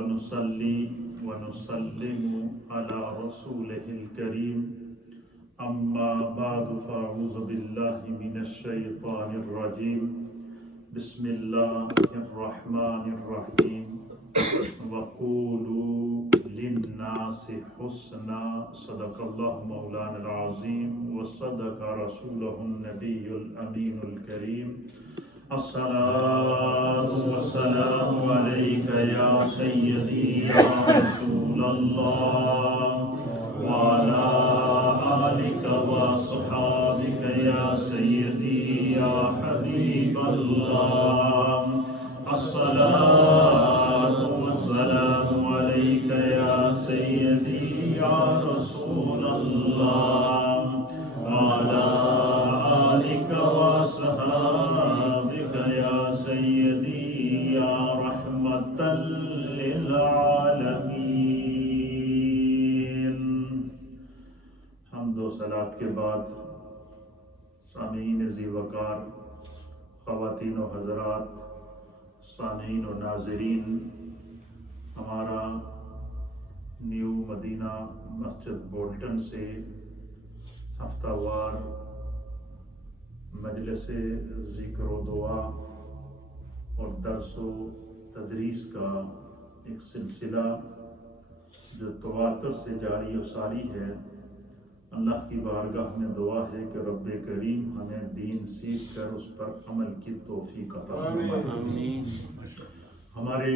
ونصلي ونسلم على رسوله الكريم أما بعد فأعوذ بالله من الشيطان الرجيم بسم الله الرحمن الرحيم وقولوا للناس حسنا صدق الله مولانا العظيم وصدق رسوله النبي الأمين الكريم الصلاة والسلام عليك يا سيدي يا رسول الله وعلى آلك وصحابك يا سيدي يا حبيب الله الصلاة والسلام عليك يا سيدي يا رسول الله وعلى آلك وصحابك يا سيدي يا رحمة للعالمين. حمد و صلات کے بعد سامعین ذی وقار، خواتین و حضرات، سامعین و ناظرین، ہمارا نیو مدینہ مسجد بولٹن سے ہفتہ وار مجلس ذکر و دعا اور درس و تدریس کا ایک سلسلہ جو تواتر سے جاری و ساری ہے، اللہ کی بارگاہ میں دعا ہے کہ رب کریم ہمیں دین سیکھ کر اس پر عمل کی توفیق عطا فرمائے. ہمارے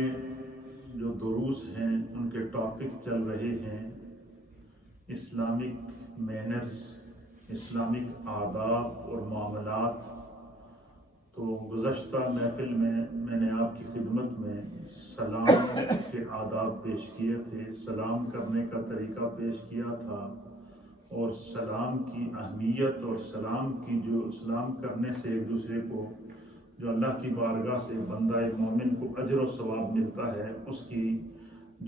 جو دروس ہیں ان کے ٹاپک چل رہے ہیں اسلامک مینرز، اسلامک آداب اور معاملات. تو گزشتہ محفل میں نے آپ کی خدمت میں سلام کے آداب پیش کیے تھے، سلام کرنے کا طریقہ پیش کیا تھا، اور سلام کی اہمیت اور سلام کرنے سے ایک دوسرے کو جو اللہ کی بارگاہ سے بندہ مومن کو اجر و ثواب ملتا ہے، اس کی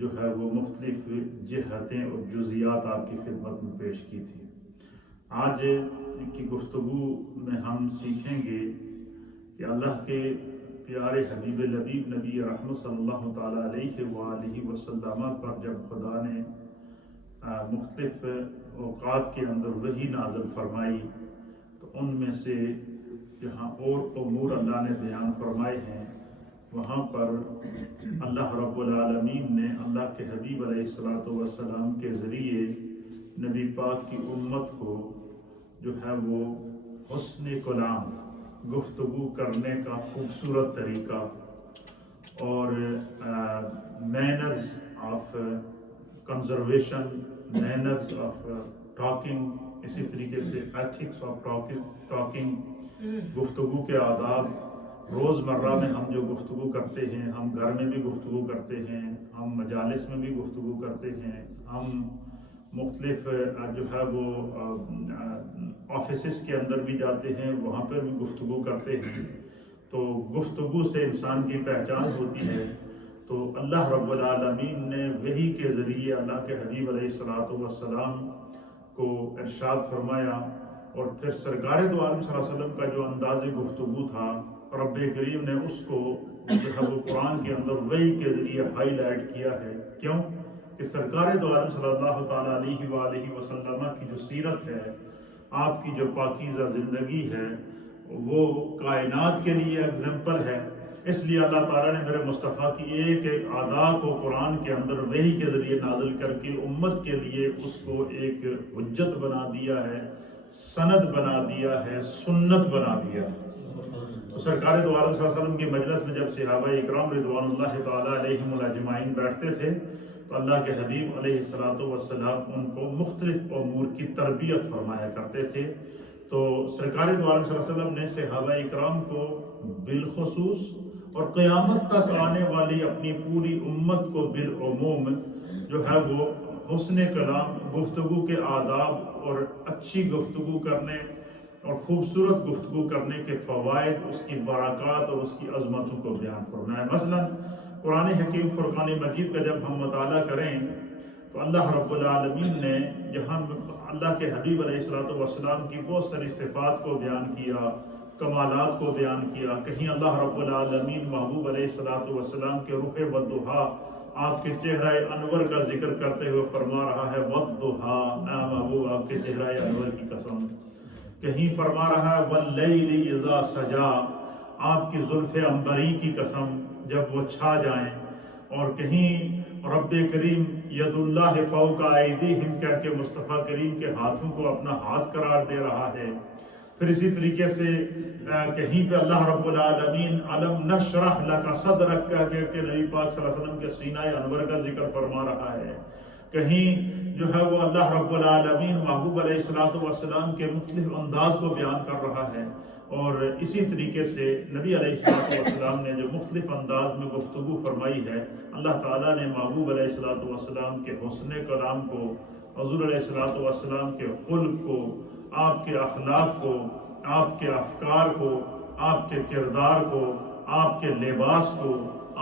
جو ہے وہ مختلف جہتیں اور جزیات آپ کی خدمت میں پیش کی تھی. آج کی گفتگو میں ہم سیکھیں گے کہ اللہ کے پیارے حبیب لبیب نبی رحمت صلی اللہ تعالیٰ علیہ وآلہ وسلم پر جب خدا نے مختلف اوقات کے اندر وحی نازل فرمائی تو ان میں سے جہاں اور امور اللہ نے بیان فرمائے ہیں وہاں پر اللہ رب العالمین نے اللہ کے حبیب علیہ السلام کے ذریعے نبی پاک کی امت کو جو ہے وہ حسن کلام، گفتگو کرنے کا خوبصورت طریقہ، اور manners of conservation, manners of talking, اسی طریقے سے ایتھکس آف ٹاکنگ، گفتگو کے آداب. روزمرہ میں ہم جو گفتگو کرتے ہیں، ہم گھر میں بھی گفتگو کرتے ہیں، ہم مجالس میں بھی گفتگو کرتے ہیں، ہم مختلف جو ہے وہ آفیسز کے اندر بھی جاتے ہیں، وہاں پر بھی گفتگو کرتے ہیں. تو گفتگو سے انسان کی پہچان ہوتی ہے. تو اللہ رب العالمین نے وحی کے ذریعے اللہ کے حبیب علیہ السلام کو ارشاد فرمایا، اور پھر سرکار دو عالم صلی اللہ علیہ وسلم کا جو انداز گفتگو تھا، رب کریم نے اس کو جو ہے وہ قرآن کے اندر وحی کے ذریعے ہائی لائٹ کیا ہے. کیوں کہ سرکار دو عالم صلی اللہ تعالیٰ علیہ وآلہ وسلم کی جو سیرت ہے، آپ کی جو پاکیزہ زندگی ہے، وہ کائنات کے لیے ایگزامپل ہے. اس لیے اللہ تعالیٰ نے میرے مصطفیٰ کی ایک ایک ادا کو قرآن کے اندر وحی کے ذریعے نازل کر کے امت کے لیے اس کو ایک حجت بنا دیا ہے، سند بنا دیا ہے، سنت بنا دیا ہے. تو سرکار دو عالم صلی اللہ علیہ وسلم کی مجلس میں جب صحابہ اکرام رضوان اللہ تعالیٰ علیہم اجمعین بیٹھتے تھے تو اللہ کے حبیب علیہ السلام ان کو مختلف امور کی تربیت فرمایا کرتے تھے. تو سرکار دو عالم صلی اللہ علیہ وسلم نے صحابہ اکرام کو بالخصوص اور قیامت تک آنے والی اپنی پوری امت کو بالعموم جو ہے وہ حسن کلام، گفتگو کے آداب اور اچھی گفتگو کرنے اور خوبصورت گفتگو کرنے کے فوائد، اس کی برکات اور اس کی عظمتوں کو بیان فرمایا. مثلا قرآن حکیم فرقان مجید کا جب ہم مطالعہ کریں تو اللہ رب العالمین نے جہاں اللہ کے حبیب علیہ السلام کی بہت ساری صفات کو بیان کیا، کمالات کو بیان کیا. کہیں اللہ رب العالمین محبوب علیہ السلام کے روح والضحیٰ آپ کے چہرہ انور کا ذکر کرتے ہوئے فرما رہا ہے والضحیٰ، اے محبوب آپ کے چہرہ انور کی قسم. کہیں فرما رہا ہے واللیل اذا سجا، آپ کی زلف عنبری کی قسم جب وہ چھا جائیں. اور کہیں رب کریم ید اللہ فوق ایدیہم کہہ کے مصطفیٰ کریم کے ہاتھوں کو اپنا ہاتھ قرار دے رہا ہے. پھر اسی طریقے سے کہیں پہ اللہ رب العالمین علم نشرح لک صدرک کہہ کے نبی پاک صلی اللہ علیہ وسلم کے سینہ انور کا ذکر فرما رہا ہے. کہیں جو ہے وہ اللہ رب العالمین محبوب علیہ الصلوۃ والسلام کے مختلف انداز کو بیان کر رہا ہے. اور اسی طریقے سے نبی علیہ الصلوۃ والسلام نے جو مختلف انداز میں گفتگو فرمائی ہے، اللہ تعالیٰ نے محبوب علیہ الصلوۃ والسلام کے حسن کلام کو، حضور علیہ الصلوۃ والسلام کے خلق کو، آپ کے اخلاق کو، آپ کے افکار کو، آپ کے کردار کو، آپ کے لباس کو،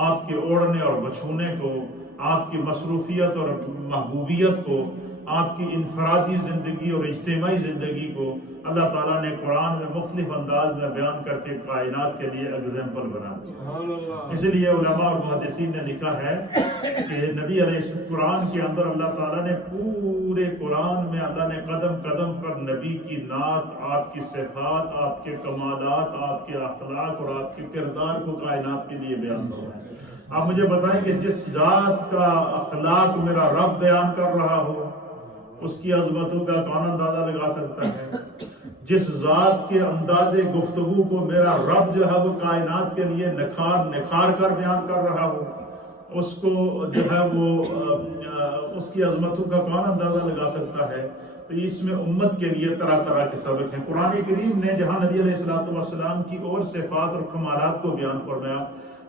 آپ کے اوڑھنے اور بچھونے کو، آپ کی مصروفیت اور محبوبیت کو، آپ کی انفرادی زندگی اور اجتماعی زندگی کو اللہ تعالیٰ نے قرآن میں مختلف انداز میں بیان کر کے کائنات کے لیے ایگزامپل بنا دیا. اس لیے علماء اور محدثین نے لکھا ہے کہ نبی علیہ السلام قرآن کے اندر اللہ تعالیٰ نے پورے قرآن میں اللہ نے قدم قدم پر نبی کی نعت، آپ کی صفات، آپ کے کمالات، آپ کے اخلاق اور آپ کے کردار کو کائنات کے لیے بیان کرا ہے. آپ مجھے بتائیں کہ جس ذات کا اخلاق میرا رب بیان کر رہا ہو، اس کی عظمتوں کا کون اندازہ لگا سکتا ہے؟ جس ذات کے انداز گفتگو کو میرا رب جو ہے وہ کائنات کے لیے نکھار کر بیان کر رہا ہو، اس کو جو ہے وہ اس کی عظمتوں کا کون اندازہ لگا سکتا ہے؟ تو اس میں امت کے لیے طرح طرح کے سبق ہیں. قرآن کریم نے جہاں نبی علیہ الصلوۃ والسلام کی اور صفات اور کمالات کو بیان فرمایا،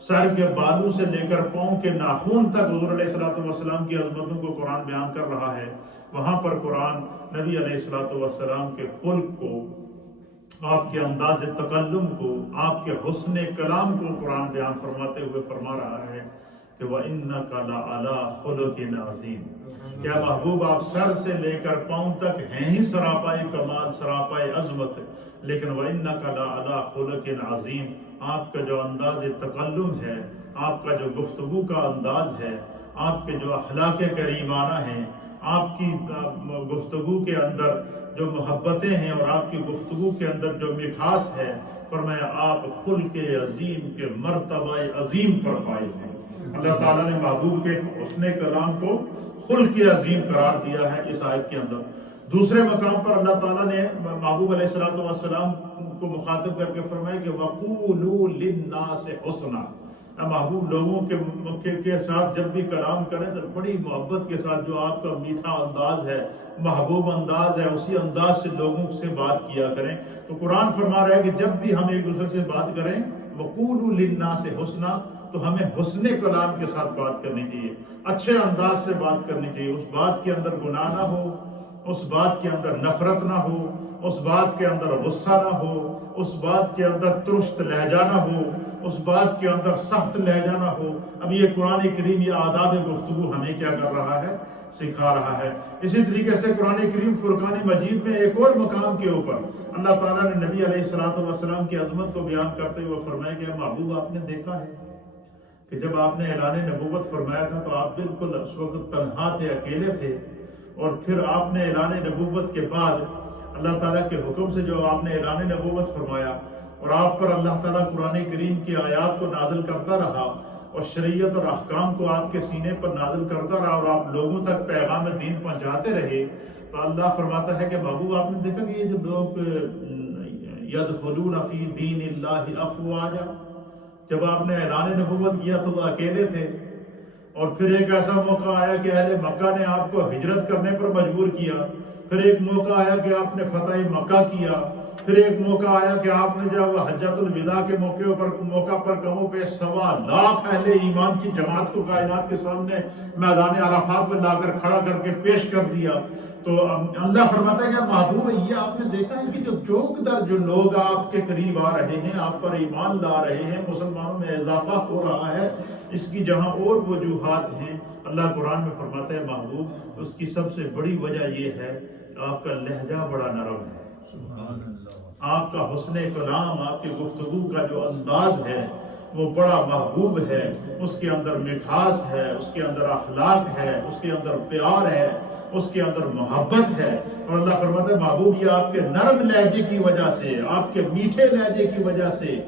سر کے بالوں سے لے کر پاؤں کے ناخن تک حضور علیہ الصلوۃ والسلام کی عظمتوں کو قرآن بیان کر رہا ہے. وہاں پر قرآن نبی علیہ الصلوۃ والسلام کے خلق کو، آپ کے انداز تکلم کو، آپ کے حسن کلام کو قرآن بیان فرماتے ہوئے فرما رہا ہے کہ وَإِنَّكَ لَعَلَىٰ خُلُقٍ عَظِيمٍ. کیا محبوب آپ سر سے لے کر پاؤں تک ہیں ہی سراپائے کمال، سراپائے عظمت، لیکن وَإِنَّكَ لَعَلَىٰ خُلُقٍ عَظِيمٍ، آپ کا جو انداز تکلم ہے، آپ کا جو گفتگو کا انداز ہے، آپ کے جو اخلاق کریمانہ ہیں، آپ کی گفتگو کے اندر جو محبتیں ہیں اور آپ کی گفتگو کے اندر جو مٹھاس ہے، فرمایا آپ خلق عظیم کے مرتبہ عظیم پر فائز ہیں. اللہ تعالیٰ نے محبوب کے حسن کلام کو خلق عظیم قرار دیا ہے اس آیت کے اندر. دوسرے مقام پر اللہ تعالیٰ نے محبوب علیہ الصلوۃ والسلام کو مخاطب کر کے فرمایا کہ وَقُولُوا لِلنَّاسِ حُسْنًا. محبوب لوگوں کے ساتھ جب بھی کلام کریں تو بڑی محبت کے ساتھ، جو آپ کا میٹھا انداز ہے، محبوب انداز ہے، اسی انداز سے لوگوں سے بات کیا کریں. تو قرآن فرما رہا ہے کہ جب بھی ہم ایک دوسرے سے بات کریں وَقُولُوا لِلنَّاسِ حُسْنًا، تو ہمیں حسن کلام کے ساتھ بات کرنی چاہیے، اچھے انداز سے بات کرنی چاہیے. اس بات کے اندر گناہ نہ ہو، اس بات کے اندر نفرت نہ ہو، اس بات کے اندر غصہ نہ ہو، اس بات کے اندر ترشت لہجہ نہ ہو، اس بات کے اندر سخت لہجہ نہ ہو. اب یہ قرآن کریم یہ آداب گفتگو ہمیں کیا کر رہا ہے؟ سکھا رہا ہے. اسی طریقے سے قرآن کریم فرقان مجید میں ایک اور مقام کے اوپر اللہ تعالیٰ نے نبی علیہ الصلوۃ والسلام کی عظمت کو بیان کرتے ہوئے فرمایا کہ محبوب آپ نے دیکھا ہے کہ جب آپ نے اعلان نبوت فرمایا تھا تو آپ بالکل اس وقت تنہا تھے، اکیلے تھے، اور پھر آپ نے اعلان نبوت کے بعد اللہ تعالیٰ کے حکم سے جو آپ نے اعلان نبوت فرمایا اور آپ پر اللہ تعالیٰ قرآن کریم کی آیات کو نازل کرتا رہا اور شریعت اور احکام کو آپ کے سینے پر نازل کرتا رہا اور آپ لوگوں تک پیغام دین پہنچاتے رہے، تو اللہ فرماتا ہے کہ محبوب آپ نے دیکھا کہ یہ جو لوگ یدخلون فی دین اللہ افواجا، جب آپ نے اعلان نبوت کیا تو اکیلے تھے، اور پھر ایک ایسا موقع آیا کہ اہل مکہ نے آپ کو ہجرت کرنے پر مجبور کیا، پھر ایک موقع آیا کہ آپ نے فتح مکہ کیا، پھر ایک موقع آیا کہ آپ نے جو حجۃ الوداع کے موقع پر کم و بیش 1.25 لاکھ اہل ایمان کی جماعت کو کائنات کے سامنے میدان عرفات میں لا کر کھڑا کر کے پیش کر دیا. تو اللہ فرماتا ہے کہ محبوب یہ آپ نے دیکھا ہے کہ جو لوگ آپ کے قریب آ رہے ہیں، آپ پر ایمان لا رہے ہیں، مسلمانوں میں اضافہ ہو رہا ہے، اس کی جہاں اور وجوہات ہیں اللہ قرآن میں فرماتا ہے محبوب اس کی سب سے بڑی وجہ یہ ہے کہ آپ کا لہجہ بڑا نرم ہے، آپ کا حسن کلام، آپ کی گفتگو کا جو انداز ہے وہ بڑا محبوب ہے، اس کے اندر مٹھاس ہے، اس کے اندر اخلاق ہے، اس کے اندر پیار ہے، اس کے اندر محبت ہے۔ اور اللہ فرماتا ہے محبوب یہ آپ کے نرم لہجے کی وجہ سے، آپ کے میٹھے لہجے کی وجہ سے،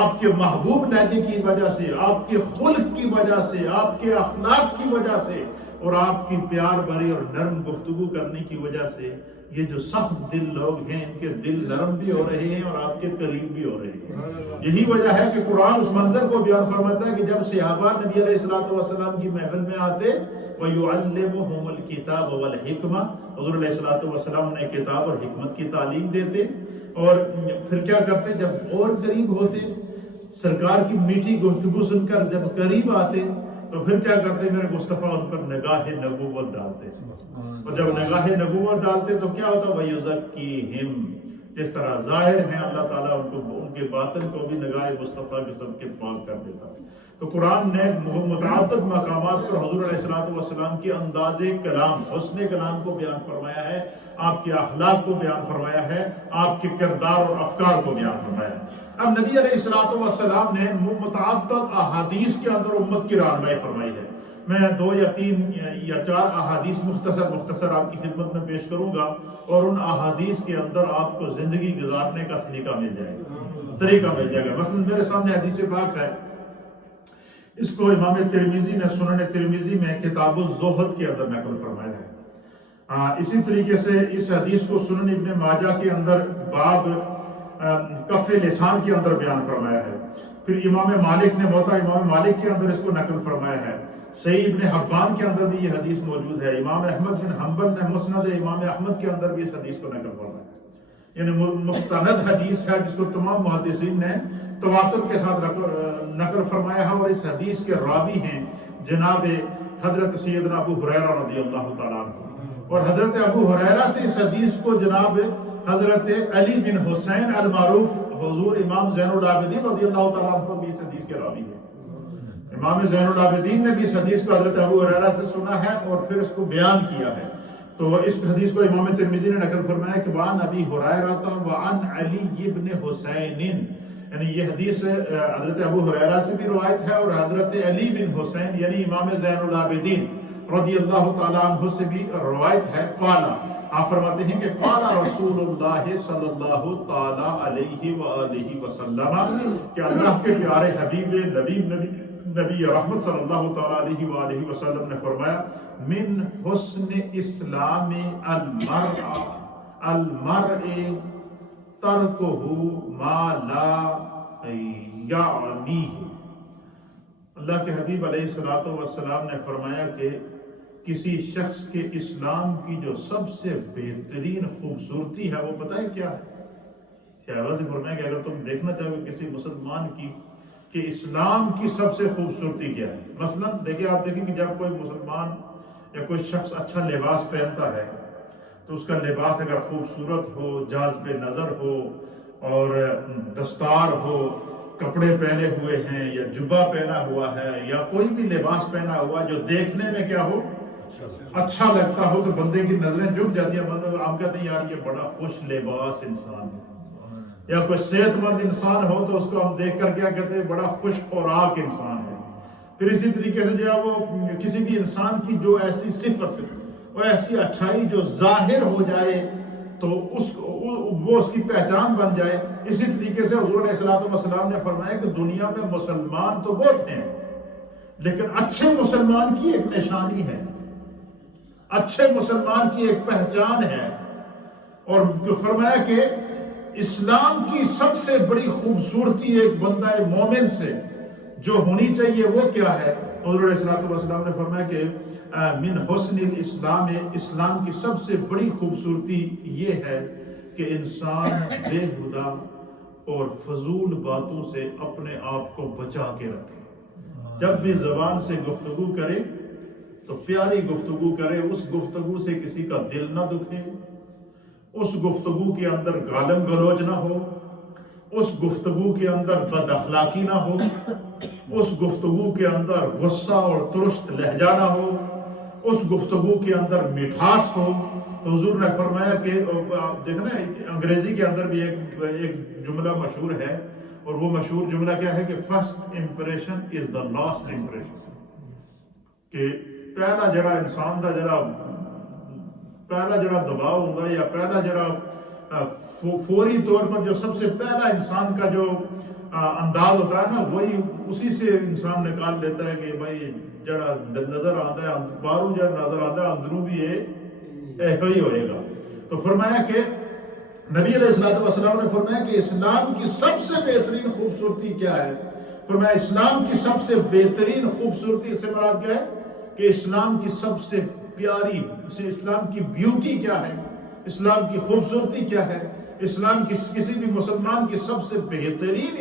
آپ کے محبوب لہجے کی وجہ سے، آپ کے خلق کی وجہ سے، آپ کے اخلاق کی وجہ سے، اور آپ کی پیار بھری اور نرم گفتگو کرنے کی وجہ سے یہ جو سخت دل لوگ ہیں ان کے دل نرم بھی ہو رہے ہیں اور آپ کے قریب بھی ہو رہے ہیں۔ یہی وجہ ہے کہ قرآن اس منظر کو بیان فرماتا ہے کہ جب صحابہ نبی علیہ السلام کی محفل میں آتے وَيُعَلِّمُهُمُ الْكِتَابَ وَالْحِكْمَةَ، حضور علیہ السلام انہیں کتاب اور حکمت کی تعلیم دیتے، اور پھر کیا کرتے جب اور قریب ہوتے سرکار کی میٹھی گفتگو سن کر جب قریب آتے تو پھر کیا کرتے میرے مصطفیٰ ان پر نگاہ نبوت ڈالتے، اور جب نگاہ نبوت ڈالتے تو کیا ہوتا وَيُزَكِّيهِمْ، جس طرح ظاہر ہیں اللہ تعالیٰ ان کے باطن کو بھی نگاہ مصطفیٰ کے صدقے پاک کر دیتا ہے۔ تو قرآن نے متعدد مقامات پر حضور علیہ السلام کی انداز کلام، حسن کلام کو بیان فرمایا ہے، آپ کے اخلاق کو بیان فرمایا ہے، آپ کے کردار اور افکار کو بیان فرمایا ہے۔ اب نبی علیہ السلام نے متعدد احادیث کے اندر امت کی رہنمائی فرمائی ہے۔ میں 2 یا 3 یا 4 احادیث مختصر آپ کی خدمت میں پیش کروں گا، اور ان احادیث کے اندر آپ کو زندگی گزارنے کا سلیقہ مل جائے گا، طریقہ مل جائے گا۔ مثلا میرے سامنے حدیث پاک ہے، اس کو امام ترمذی نے سنن ترمذی میں کتاب الزہد کے اندر نقل فرمایا ہے۔ اسی طریقے سے اس حدیث کو سنن ابن ماجہ کے اندر باب کف لسان کے اندر بیان فرمایا ہے۔ پھر امام مالک نے موطا امام مالک کے اندر اس کو نقل فرمایا ہے۔ صحیح ابن حبان کے اندر بھی یہ حدیث موجود ہے۔ امام احمد بن حنبل نے مسند امام احمد کے اندر بھی اس حدیث کو نقل فرمایا ہے۔ یعنی مستند حدیث ہے جس کو تمام محدثین نے تواتر کے ساتھ نقل فرمایا ہے، اور اس حدیث کے راوی ہیں جناب حضرت سیدنا ابو ہریرہ رضی اللہ تعالیٰ عنہ، اور حضرت ابو ہریرہ سے اس حدیث کو جناب حضرت علی بن حسین المعروف حضور امام زین العابدین رضی اللہ تعالیٰ عنہ بھی اس حدیث کے راوی ہیں۔ امام زین العابدین نے بھی اس حدیث کو حضرت ابو ہریرہ سے سنا ہے اور پھر اس کو بیان کیا ہے۔ تو اس حدیث کو امام ترمذی نے نقل فرمایا کہ وعن ابی ہریرہ وعن علی بن حسین، یعنی یہ حدیث حضرت ابو ہریرہ سے بھی روایت ہے اور حضرت علی بن حسین یعنی امام زین العابدین رضی اللہ تعالیٰ عنہ سے بھی روایت ہے۔ قال، آپ فرماتے ہیں کہ قال رسول اللہ صلی اللہ تعالیٰ علیہ وآلہ وسلم، کہ اللہ کے پیارے حبیب نبی رحمت صلی اللہ تعالیٰ علیہ وآلہ وسلم نے فرمایا من حسن اسلام المرء ترکہ ما لا یعنیہ۔ اللہ کے حبیب علیہ السلام نے فرمایا کہ کسی شخص کے اسلام کی جو سب سے بہترین خوبصورتی ہے وہ پتہ ہے کیا ہے؟ صحابہ سے فرمایا کہ اگر تم دیکھنا چاہو کسی مسلمان کی کہ اسلام کی سب سے خوبصورتی کیا ہے، مثلا دیکھیں آپ دیکھیں کہ جب کوئی مسلمان یا کوئی شخص اچھا لباس پہنتا ہے تو اس کا لباس اگر خوبصورت ہو، جاذب نظر ہو اور دستار ہو، کپڑے پہنے ہوئے ہیں یا جبہ پہنا ہوا ہے یا کوئی بھی لباس پہنا ہوا جو دیکھنے میں کیا ہو اچھا لگتا ہو تو بندے کی نظریں جھک جاتی ہیں، بندے ہم کہتے ہیں یار یہ بڑا خوش لباس انسان ہے۔ یا کوئی صحت مند انسان ہو تو اس کو ہم دیکھ کر کیا کہتے ہیں بڑا خوش خوراک انسان ہے۔ پھر اسی طریقے سے جو ہے وہ کسی بھی انسان کی جو ایسی صفت اور ایسی اچھائی جو ظاہر ہو جائے تو وہ اس کی پہچان بن جائے، اسی طریقے سے حضور علیہ السلام نے فرمایا کہ دنیا میں مسلمان تو بہت ہیں لیکن اچھے مسلمان کی ایک نشانی ہے، اچھے مسلمان کی ایک پہچان ہے، اور فرمایا کہ اسلام کی سب سے بڑی خوبصورتی ایک بندہ مومن سے جو ہونی چاہیے وہ کیا ہے؟ حضور علیہ السلام نے فرمایا کہ من حسن الاسلام، اسلام کی سب سے بڑی خوبصورتی یہ ہے کہ انسان بےہودہ اور فضول باتوں سے اپنے آپ کو بچا کے رکھے، جب بھی زبان سے گفتگو کرے تو پیاری گفتگو کرے، اس گفتگو سے کسی کا دل نہ دکھے، اس گفتگو کے اندر گالم گلوچ نہ ہو، اس گفتگو کے اندر بد اخلاقی نہ ہو، اس گفتگو کے اندر غصہ اور ترست لہجہ نہ ہو، اس گفتگو کے اندر مٹھاس ہو۔ تو حضور نے فرمایا کہ آپ دیکھنا انگریزی کے اندر بھی ایک جملہ مشہور ہے، اور وہ مشہور جملہ کیا ہے کہ first impression is the last impression, کہ پہلا جڑا انسان دا پہلا جڑا دباؤ ہوتا ہے یا پہلا جڑا فوری طور پر جو سب سے پہلا انسان کا جو انداز ہوتا ہے نا، وہی اسی سے انسان نکال لیتا ہے کہ بھائی جڑا نظر آتا ہے باہروں جڑا نظر آتا ہے اندروں بھی ایسا ہی ہوئے گا۔ تو فرمایا کہ نبی علیہ السلام نے فرمایا کہ اسلام کی سب سے بہترین خوبصورتی کیا ہے؟ فرمایا اسلام کی سب سے بہترین خوبصورتی سے مراد کیا ہے کہ اسلام کی سب سے پیاری، اسلام کی بیوٹی کیا ہے، اسلام کی خوبصورتی کیا ہے، اسلام کی کسی بھی مسلمان کی سب سے بہترین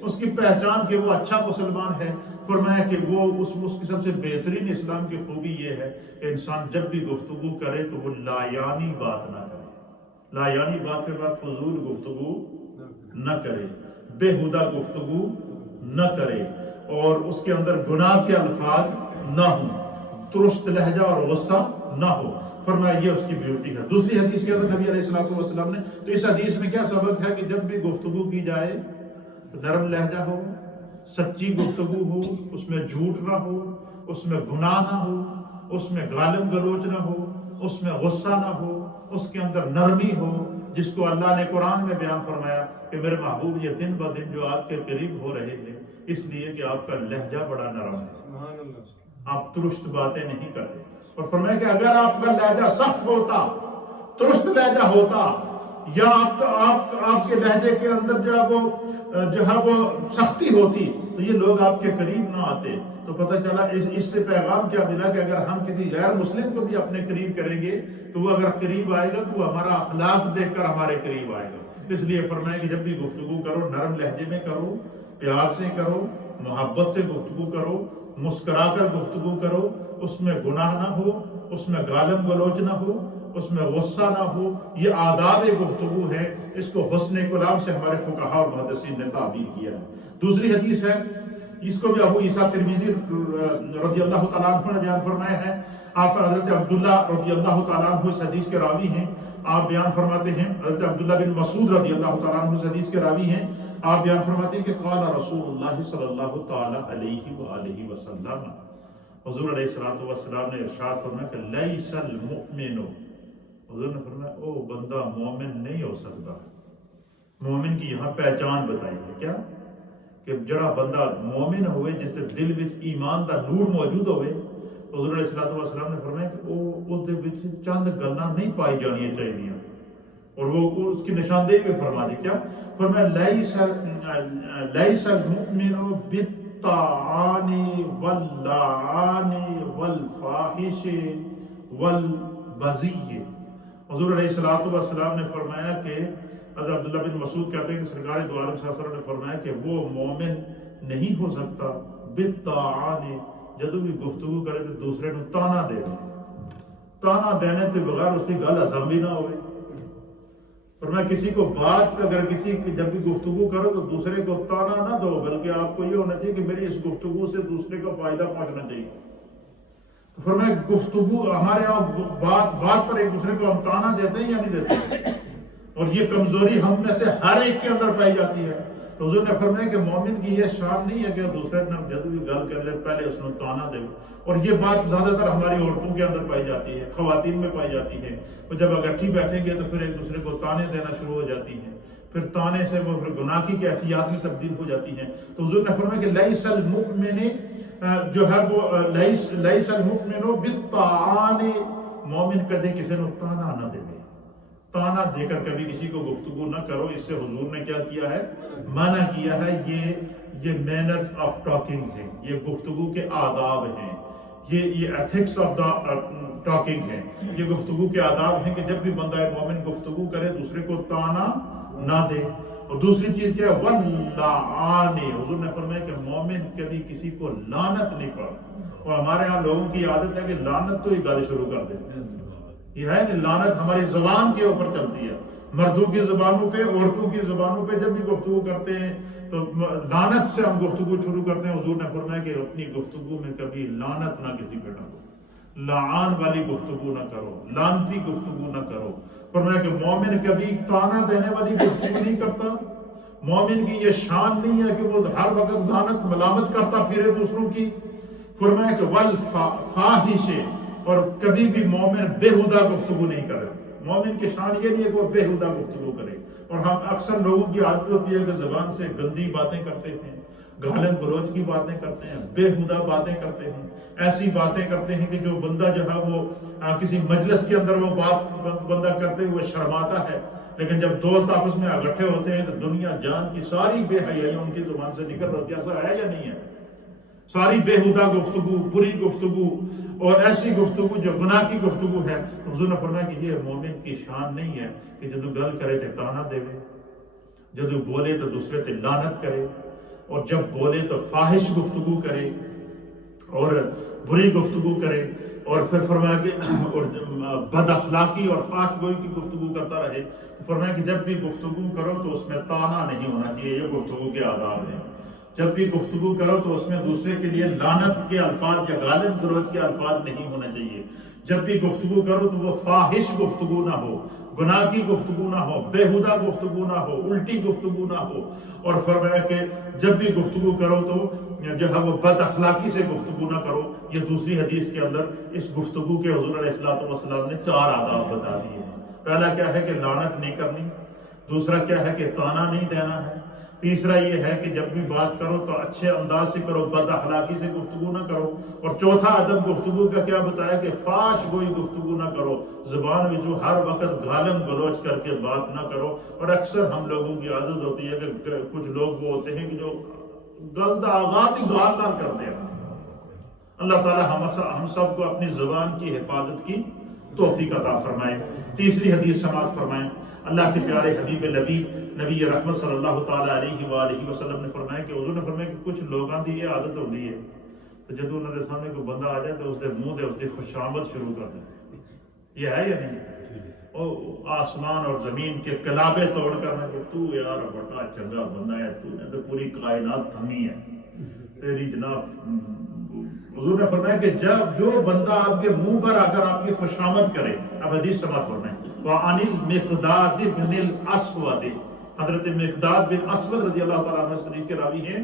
اس کی پہچان کہ وہ اچھا مسلمان ہے۔ فرمایا کہ وہ اس کی سب سے بہترین اسلام کی خوبی یہ ہے کہ انسان جب بھی گفتگو کرے تو وہ لایانی بات نہ کرے، لایانی بات کے بعد فضول گفتگو نہ کرے، بےہودہ گفتگو نہ کرے، اور اس کے اندر گناہ کے الفاظ نہ ہوں، ترشت لہجہ اور غصہ نہ ہو۔ فرمایا یہ اس کی بیوٹی ہے۔ دوسری حدیث کے اندر نبی علیہ السلام نے تو اس حدیث میں کیا سبق ہے کہ جب بھی گفتگو کی جائے نرم لہجہ ہو، سچی گفتگو ہو، اس میں جھوٹ نہ ہو، اس میں گناہ نہ ہو، اس میں گالم گلوچ نہ ہو، اس میں غصہ نہ ہو، اس کے اندر نرمی ہو، جس کو اللہ نے قرآن میں بیان فرمایا کہ میرے محبوب یہ دن بہ دن جو آپ کے قریب ہو رہے ہیں اس لیے کہ آپ کا لہجہ بڑا نرم ہے، آپ ترشت باتیں نہیں کرتے۔ اور فرمایا کہ اگر آپ کا لہجہ سخت ہوتا، ترشت لہجہ ہوتا، یا آپ کے لہجے کے اندر جو ہے وہ سختی ہوتی تو یہ لوگ آپ کے قریب نہ آتے۔ تو پتہ چلا اس سے پیغام کیا ملا کہ اگر ہم کسی غیر مسلم کو بھی اپنے قریب کریں گے تو وہ اگر قریب آئے گا تو وہ ہمارا اخلاق دیکھ کر ہمارے قریب آئے گا۔ اس لیے فرمایا کہ جب بھی گفتگو کرو نرم لہجے میں کرو، پیار سے کرو، محبت سے گفتگو کرو، مسکرا کر گفتگو کرو، اس میں گناہ نہ ہو، اس میں گالم گلوچ نہ ہو، اس میں غصہ نہ ہو۔ یہ آداب گفتگو ہے، اس کو حسن کلام سے ہمارے فقہاء اور محدثین نے تعبیر کیا ہے۔ دوسری حدیث ہے، اس کو بھی ابو عیسیٰ ترمذی رضی اللہ تعالیٰ عنہ نے بیان فرمایا ہے۔ آپ حضرت عبداللہ رضی اللہ تعالیٰ عنہ اس حدیث کے راوی ہیں۔ آپ بیان فرماتے ہیں، حضرت عبداللہ بن مسعود رضی اللہ تعالیٰ عنہ اس حدیث کے راوی ہیں۔ آپ بیان فرماتے ہیں کہ قال رسول اللہ صلی اللہ تعالیٰ علیہ وآلہ وسلم، حضور علیہ السلام نے ارشاد فرمایا کہ لیس المؤمن، حضور نے فرمایا او بندہ مومن نہیں ہو سکتا۔ مومن کی یہاں پہچان بتائی ہے کیا کہ جڑا بندہ مومن ہوئے جس کے دل وچ ایمان دا نور موجود ہوئے، حضور علیہ السلام نے فرمایا کہ او دے وچ چند گلاں نہیں پائی جانیاں چاہیے، اور وہ اس کی نشاندہی بھی فرما دی کیا؟ فرمایا لیس المؤمن بالطعان واللعان والفاحش والبذی۔ حضور علیہ السلام نے فرمایا کہ حضرت عبداللہ بن مسعود کہتے ہیں کہ سرکار دو عالم صلی اللہ علیہ وسلم نے فرمایا کہ وہ مومن نہیں ہو سکتا بالطعان، جدو بھی گفتگو کرے تو دوسرے کو تانا دے، تانا دینے کے بغیر اس کی گل ہضم بھی نہ ہوئے۔ فرمایا کسی کو بات اگر کسی جب بھی گفتگو کرو تو دوسرے کو تانا نہ دو، بلکہ آپ کو یہ ہونا چاہیے کہ میری اس گفتگو سے دوسرے کو فائدہ پہنچنا چاہیے۔ تو فرمایا گفتگو ہمارے یہاں بات پر ایک دوسرے کو ہم تانا دیتے ہیں یا نہیں دیتے، اور یہ کمزوری ہم میں سے ہر ایک کے اندر پائی جاتی ہے۔ تو حضور نے فرمایا کہ مومن کی یہ شان نہیں ہے کہ دوسرے نے جب بھی گل کر لے پہلے اس نے تانا دے، اور یہ بات زیادہ تر ہماری عورتوں کے اندر پائی جاتی ہے، خواتین میں پائی جاتی ہے۔ وہ جب اکٹھی بیٹھیں گے تو پھر ایک دوسرے کو تانے دینا شروع ہو جاتی ہیں، پھر تانے سے وہ پھر گناہ کی کیفیات میں تبدیل ہو جاتی ہیں۔ تو حضور نے فرمایا کہ لیس المؤمن جو ہے وہ لیس المؤمن بالطعان، مومن کدے کسی نے تانا نہ دے، تانا دے کر کبھی کسی کو گفتگو نہ کرو۔ اس سے حضور نے کیا کیا ہے؟ منع کیا ہے۔ یہ مینرز آف ٹاکنگ ہے، یہ گفتگو کے آداب ہیں، یہ ایتھکس آف دا ٹاکنگ ہے، یہ گفتگو کے آداب ہیں کہ جب بھی بندہ مومن گفتگو کرے دوسرے کو تانا نہ دے۔ اور دوسری چیز کیا ہے؟ واللعان، حضور نے فرمایا کہ مومن کبھی کسی کو لعنت نہیں پڑھتا۔ اور ہمارے ہاں لوگوں کی عادت ہے کہ لعنت تو ہی گالی شروع کر دیتے ہیں۔ یہ ہے کہ لعنت ہماری زبان کے اوپر چلتی ہے، مردوں کی زبانوں پہ، عورتوں کی زبانوں پہ جب بھی گفتگو کرتے ہیں تو لعنت سے ہم گفتگو شروع کرتے ہیں۔ حضور نے فرمایا کہ اپنی گفتگو میں کبھی لعنت نہ کسی پہ ڈالو، لعان والی گفتگو نہ کرو، لعنتی گفتگو نہ کرو۔ فرمایا کہ مومن کبھی تانا دینے والی گفتگو نہیں کرتا، مومن کی یہ شان نہیں ہے کہ وہ ہر وقت لعنت ملامت کرتا پھرے دوسروں کی. فرمایا کہ والفاحش، اور کبھی بھی مومن بےہودہ گفتگو نہیں کرے. مومن کی شان یہ نہیں ہے کہ وہ بےہودہ گفتگو کرے. اور ہم اکثر لوگوں کی عادت ہوتی ہے کہ زبان سے گندی باتیں کرتے ہیں، گالن گلوچ کی باتیں کرتے ہیں، بےہودہ باتیں کرتے ہیں، ایسی باتیں کرتے ہیں کہ جو بندہ جو ہے وہ کسی مجلس کے اندر وہ بات بندہ کرتے ہوئے شرماتا ہے، لیکن جب دوست آپس میں اکٹھے ہوتے ہیں تو دنیا جان کی ساری بے حیائیاں ان کی زبان سے نکل رہتی ہے. ایسا ہے یا نہیں ہے؟ ساری بےہودہ گفتگو، بری گفتگو اور ایسی گفتگو جو گناہ کی گفتگو ہے. حضور نے فرمایا کہ یہ مومن کی شان نہیں ہے کہ جدو گل کرے تو تانا دے، جدو بولے تو دوسرے تے لعنت کرے، اور جب بولے تو فاحش گفتگو کرے اور بری گفتگو کرے. اور پھر فرمایا کہ اور بد اخلاقی اور فحش گوئی کی گفتگو کرتا رہے. فرمایا کہ جب بھی گفتگو کرو تو اس میں طعنہ نہیں ہونا چاہیے. یہ گفتگو کے آداب ہیں. جب بھی گفتگو کرو تو اس میں دوسرے کے لیے لعنت کے الفاظ یا گالن گلوچ کے الفاظ نہیں ہونا چاہیے. جب بھی گفتگو کرو تو وہ فاحش گفتگو نہ ہو، گناہ کی گفتگو نہ ہو، بےہودہ گفتگو نہ ہو، الٹی گفتگو نہ ہو. اور فرمایا کہ جب بھی گفتگو کرو تو جو ہے وہ بد اخلاقی سے گفتگو نہ کرو. یہ دوسری حدیث کے اندر اس گفتگو کے حضور علیہ الصلوۃ والسلام نے 4 آداب بتا دیے ہیں. پہلا کیا ہے کہ لعنت نہیں کرنی، دوسرا کیا ہے کہ طعنہ نہیں دینا ہے، تیسرا یہ ہے کہ جب بھی بات کرو تو اچھے انداز سے کرو، بد اخلاقی سے گفتگو نہ کرو. اور چوتھا ادب گفتگو کا کیا بتایا کہ فحش گوئی گفتگو نہ کرو، زبان میں جو ہر وقت گالن گلوچ کر کے بات نہ کرو. اور اکثر ہم لوگوں کی عادت ہوتی ہے کہ کچھ لوگ وہ ہوتے ہیں کہ جو گل کا آغاز ہی گال نہ کر دیں. اللہ تعالی ہم سب کو اپنی زبان کی حفاظت کی توفیق عطا فرمائے. تیسری حدیث سماعت فرمائیں. اللہ کے پیارے حبیب نبی رحمت صلی اللہ تعالیٰ علیہ وآلہ وسلم نے فرمایا کہ حضور نے فرمایا کہ کچھ لوگوں کی یہ عادت ہوتی ہے تو جب انہوں نے سامنے کوئی بندہ آ جائے تو اس کے منہ دے اس کی خوشامد شروع کر دیں. یہ ہے یا نہیں؟ اور آسمان اور زمین کے کلابے توڑ کر کہ تو یار بڑا چنگا بندہ ہے، تو نے تو پوری کائنات تھمی ہے تیری جناب. حضور نے فرمایا کہ جب جو بندہ آپ کے منہ پر آ کر آپ کی خوشامد کرے. اب حدیث سماعت فرمائیں. وعن المقداد بن الاسود، حضرت مقداد بن اسود رضی اللہ تعالیٰ عنہ اس حدیث کے راوی ہیں،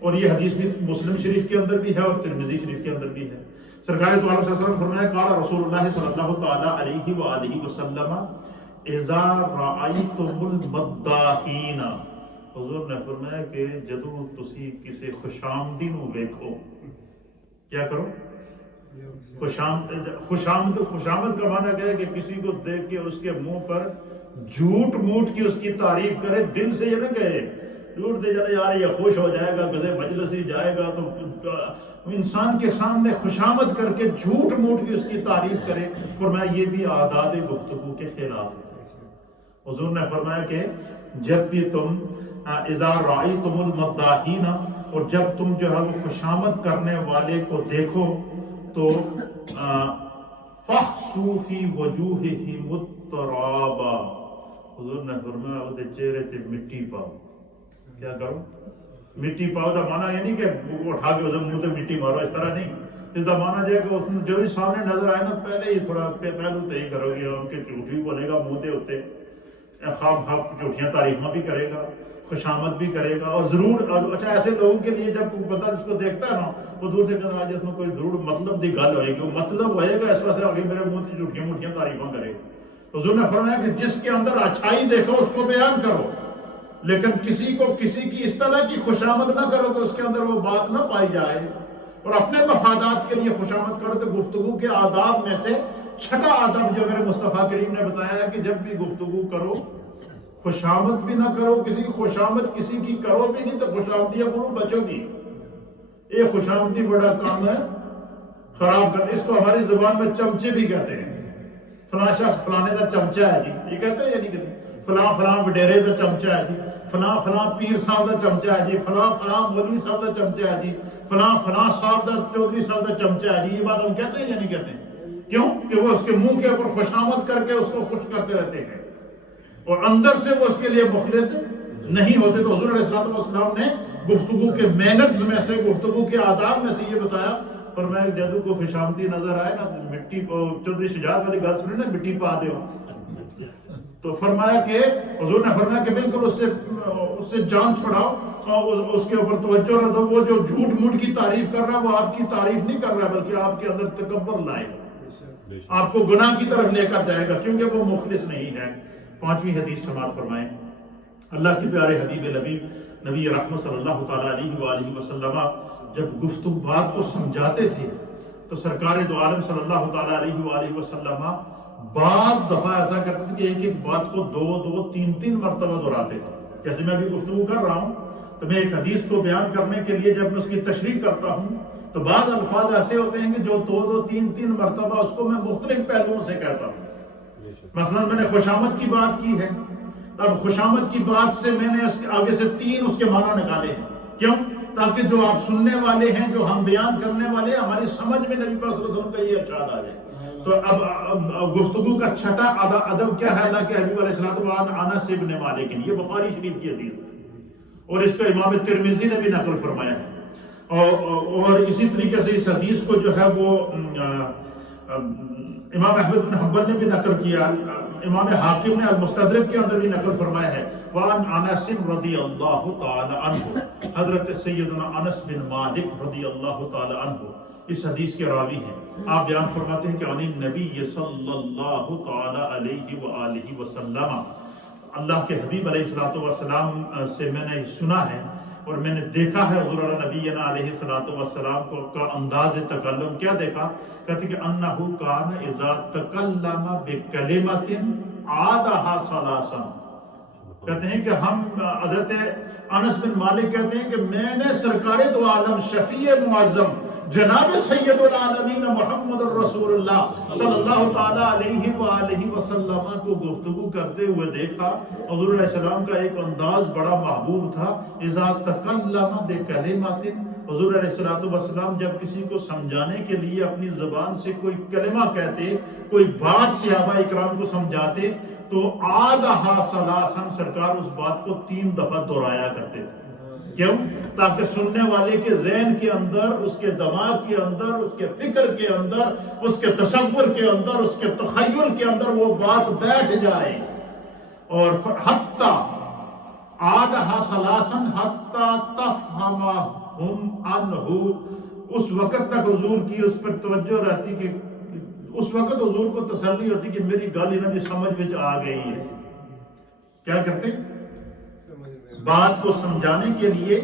اور یہ حدیث بھی مسلم شریف کے اندر بھی ہے اور ترمذی شریف کے اندر بھی ہے. سرکار تو عالم صلی اللہ علیہ وسلم فرمایا قال رسول اللہ صلی اللہ تعالیٰ علیہ وآلہ وسلم اذا رأیتم المداحین. حضور نے فرمایا کہ جدوں تسی کسی خوشامدی نو ویکھو، کیا کرو؟ خوشامد کا معنی کیا ہے کہ کسی کو دیکھ کے اس کے منہ پر جھوٹ موٹ کی اس کی تعریف کرے، دل سے یہ نہ کہے جھوٹ دے جانا یار یہ خوش ہو جائے گا، کسی مجلس ہی جائے گا تو انسان کے سامنے خوشامد کر کے جھوٹ موٹ کی اس کی تعریف کرے. فرمایا یہ بھی آداب گفتگو کے خلاف ہے. حضور نے فرمایا کہ جب بھی تم اذا رأیتم المداحین، اور جب تم جو ہے وہ خوشامد کرنے والے کو دیکھو تو فحصوا فی وجوہہم التراب. حضور نے فرمایا وہ چہرے تے مٹی پاؤ. کیا کرو؟ مٹی پاؤ کا معنی یہ نہیں کہ اٹھا کے اسے منہ تے مٹی مارو، اس طرح نہیں. اس کا معنی یہ کہ اس میں جو بھی سامنے نظر آئے نا پہلے ہی تھوڑا پہلو تے ہی کرو گے. ان کے جھوٹ بھی بولے گا منہ دے ہوتے، خواب جھوٹیاں تعریفاں بھی کرے گا، خوشامد بھی کرے گا. اور ضرور اچھا ایسے لوگوں کے لیے جب بندہ جس کو دیکھتا ہے نا وہ دور سے کہتا ہے جس میں کوئی ضرور مطلب دی گل ہوئے گی، وہ مطلب ہوئے گا اس وجہ سے آگے میرے منہ سے جھوٹیاں موٹیاں تعریفاں کرے. حضور نے فرمایا کہ جس کے اندر اچھائی دیکھو اس کو بیان کرو، لیکن کسی کو کسی کی اس طرح کی خوشامد نہ کرو کہ اس کے اندر وہ بات نہ پائی جائے. اور اپنے مفادات کے لیے خوشامد کرو. تو گفتگو کے آداب میں سے چھٹا آداب جو میرے مصطفیٰ کریم نے بتایا ہے کہ جب بھی گفتگو کرو خوشامد بھی نہ کرو. کسی کی خوشامد کسی کی کرو بھی نہیں تو خوشامدیاں کرو بچو بھی. یہ خوشامدی بڑا کام ہے خراب کرتے. اس کو ہماری زبان میں چمچے بھی کہتے ہیں. فلاں شخص فلانے کا چمچہ ہے جی، یہ کہتے ہیں یا نہیں کہتے؟ فلاں فلاں وڈیرے کا چمچہ ہے جی، فلاں فلاں پیر صاحب کا چمچہ ہے جی، فلاں فلاں ولی صاحب کا چمچہ ہے جی، فلاں فلاں صاحب کا چودھری صاحب کا چمچہ ہے جی. یہ بات ہم کہتے ہیں یا نہیں کہتے ہیں؟ کیوں کہ وہ اس کے منہ کے اوپر خوشامد کر کے اس کو خوش کرتے رہتے ہیں اور اندر سے وہ اس کے لیے مخلص نہیں ہوتے. تو حضور علیہ السلام نے گفتگو کے مینرز میں سے، گفتگو کے آداب میں سے یہ بتایا. پر میں جدو کو خوشامدی نظر آئے نا تو مٹی چودھری شجاعت والی گل سنی نا، مٹی پا دے تو فرمایا کہ حضور نے فرمایا کہ بالکل اس سے جان چھڑاؤ اور اس کے اوپر توجہ نہ دو. وہ جو جھوٹ موٹ کی تعریف کر رہا ہے وہ آپ کی تعریف نہیں کر رہا بلکہ آپ کے اندر تکبر لائے گا, آپ کو گناہ کی طرف لے کر جائے گا, کیونکہ وہ مخلص نہیں ہے. 5ویں حدیث سماعت فرمائیں. اللہ کے پیارے حبیب لبیب نبی رحمت صلی اللہ تعالیٰ علیہ وآلہ وسلم جب گفتگو بات کو سمجھاتے تھے تو سرکار دو عالم صلی اللہ تعالیٰ علیہ وآلہ وسلم بعض دفعہ ایسا کرتے تھے کہ ایک ایک بات کو 2 3 مرتبہ دہراتے تھے. جیسے میں بھی گفتگو کر رہا ہوں تو میں ایک حدیث کو بیان کرنے کے لیے جب میں اس کی تشریح کرتا ہوں تو بعض الفاظ ایسے ہوتے ہیں کہ جو 2 3 مرتبہ اس کو میں مختلف پہلوؤں سے کہتا ہوں. مثلا میں نے خوشامد کی بات کی ہے, اب خوشامد کی بات سے میں نے آگے سے 3 اس کے معنی نکالے ہیں. کیوں؟ تاکہ جو آپ سننے والے ہیں, جو ہم بیان کرنے والے ہیں, ہماری سمجھ میں نبی پاک صلی اللہ علیہ وسلم کا یہ ارشاد آ جائے. تو اب گفتگو کا چھٹا ادب کیا ہے؟ اللہ کے حبیب علیہ الصلوۃ والسلام انس بن مالک, یہ بخاری شریف کی حدیث ہے اور اس کو امام ترمذی نے بھی نقل فرمایا ہے. اور اسی طریقے سے اس حدیث کو جو ہے وہ امام احمد بن حنبل نے بھی نقل کیا, امام حاکم نے المستدرک کے اندر بھی نقل فرمایا ہے. وعن انس رضی اللہ تعالی عنہ, حضرت سیدنا انس بن مالک رضی اللہ تعالی عنہ اس حدیث کے راوی ہیں. آپ بیان فرماتے ہیں کہ عن النبی صلی اللہ تعالی علیہ وآلہ وسلم, اللہ کے حبیب علیہ الصلوۃ والسلام سے میں نے سنا ہے اور میں نے دیکھا ہے حضور نبینا علیہ الصلوۃ والسلام کو کا انداز تکلم. کیا دیکھا؟ کہتے کہ انہ کان اذا تکلم بکلمۃ عادھا ثلاثا. کہتے ہیں کہ ہم حضرت انس بن مالک کہتے ہیں کہ میں نے سرکار دو عالم شفیع معظم جناب سید العالمین محمد رسول اللہ صلی اللہ تعالیٰ علیہ وآلہ وسلم کو گفتگو کرتے ہوئے دیکھا. حضور علیہ السلام کا ایک انداز بڑا محبوب تھا. اذا تکلم بکلمۃ, حضور علیہ السلام جب کسی کو سمجھانے کے لیے اپنی زبان سے کوئی کلمہ کہتے, کوئی بات صحابہ اکرام کو سمجھاتے تو عادھا ثلاثا, سرکار اس بات کو 3 دفعہ دہرایا کرتے تھے. کیوں؟ تاکہ سننے والے کے ذہن کے اندر, اس کے دماغ کے اندر, اس کے فکر کے اندر, اس کے تصور کے اندر, اس کے تخیل کے اندر وہ بات بیٹھ جائے. اور حتی عادھا ثلاثا حتی تفہمہم عنہ, اس وقت تک حضور کی اس پر توجہ رہتی کہ اس وقت حضور کو تسلی ہوتی کہ میری گل انہاں دی سمجھ وچ آ گئی ہے. کیا کرتے؟ بات کو سمجھانے کے لیے,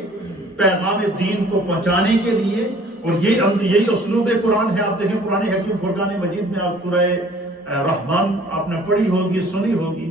پیغام دین کو پہنچانے کے لیے. اور یہی اسلوب قرآن ہے. آپ دیکھیں قرآن حکیم فرقان مجید میں آپ سورہ رحمان آپ نے پڑھی ہوگی, سنی ہوگی,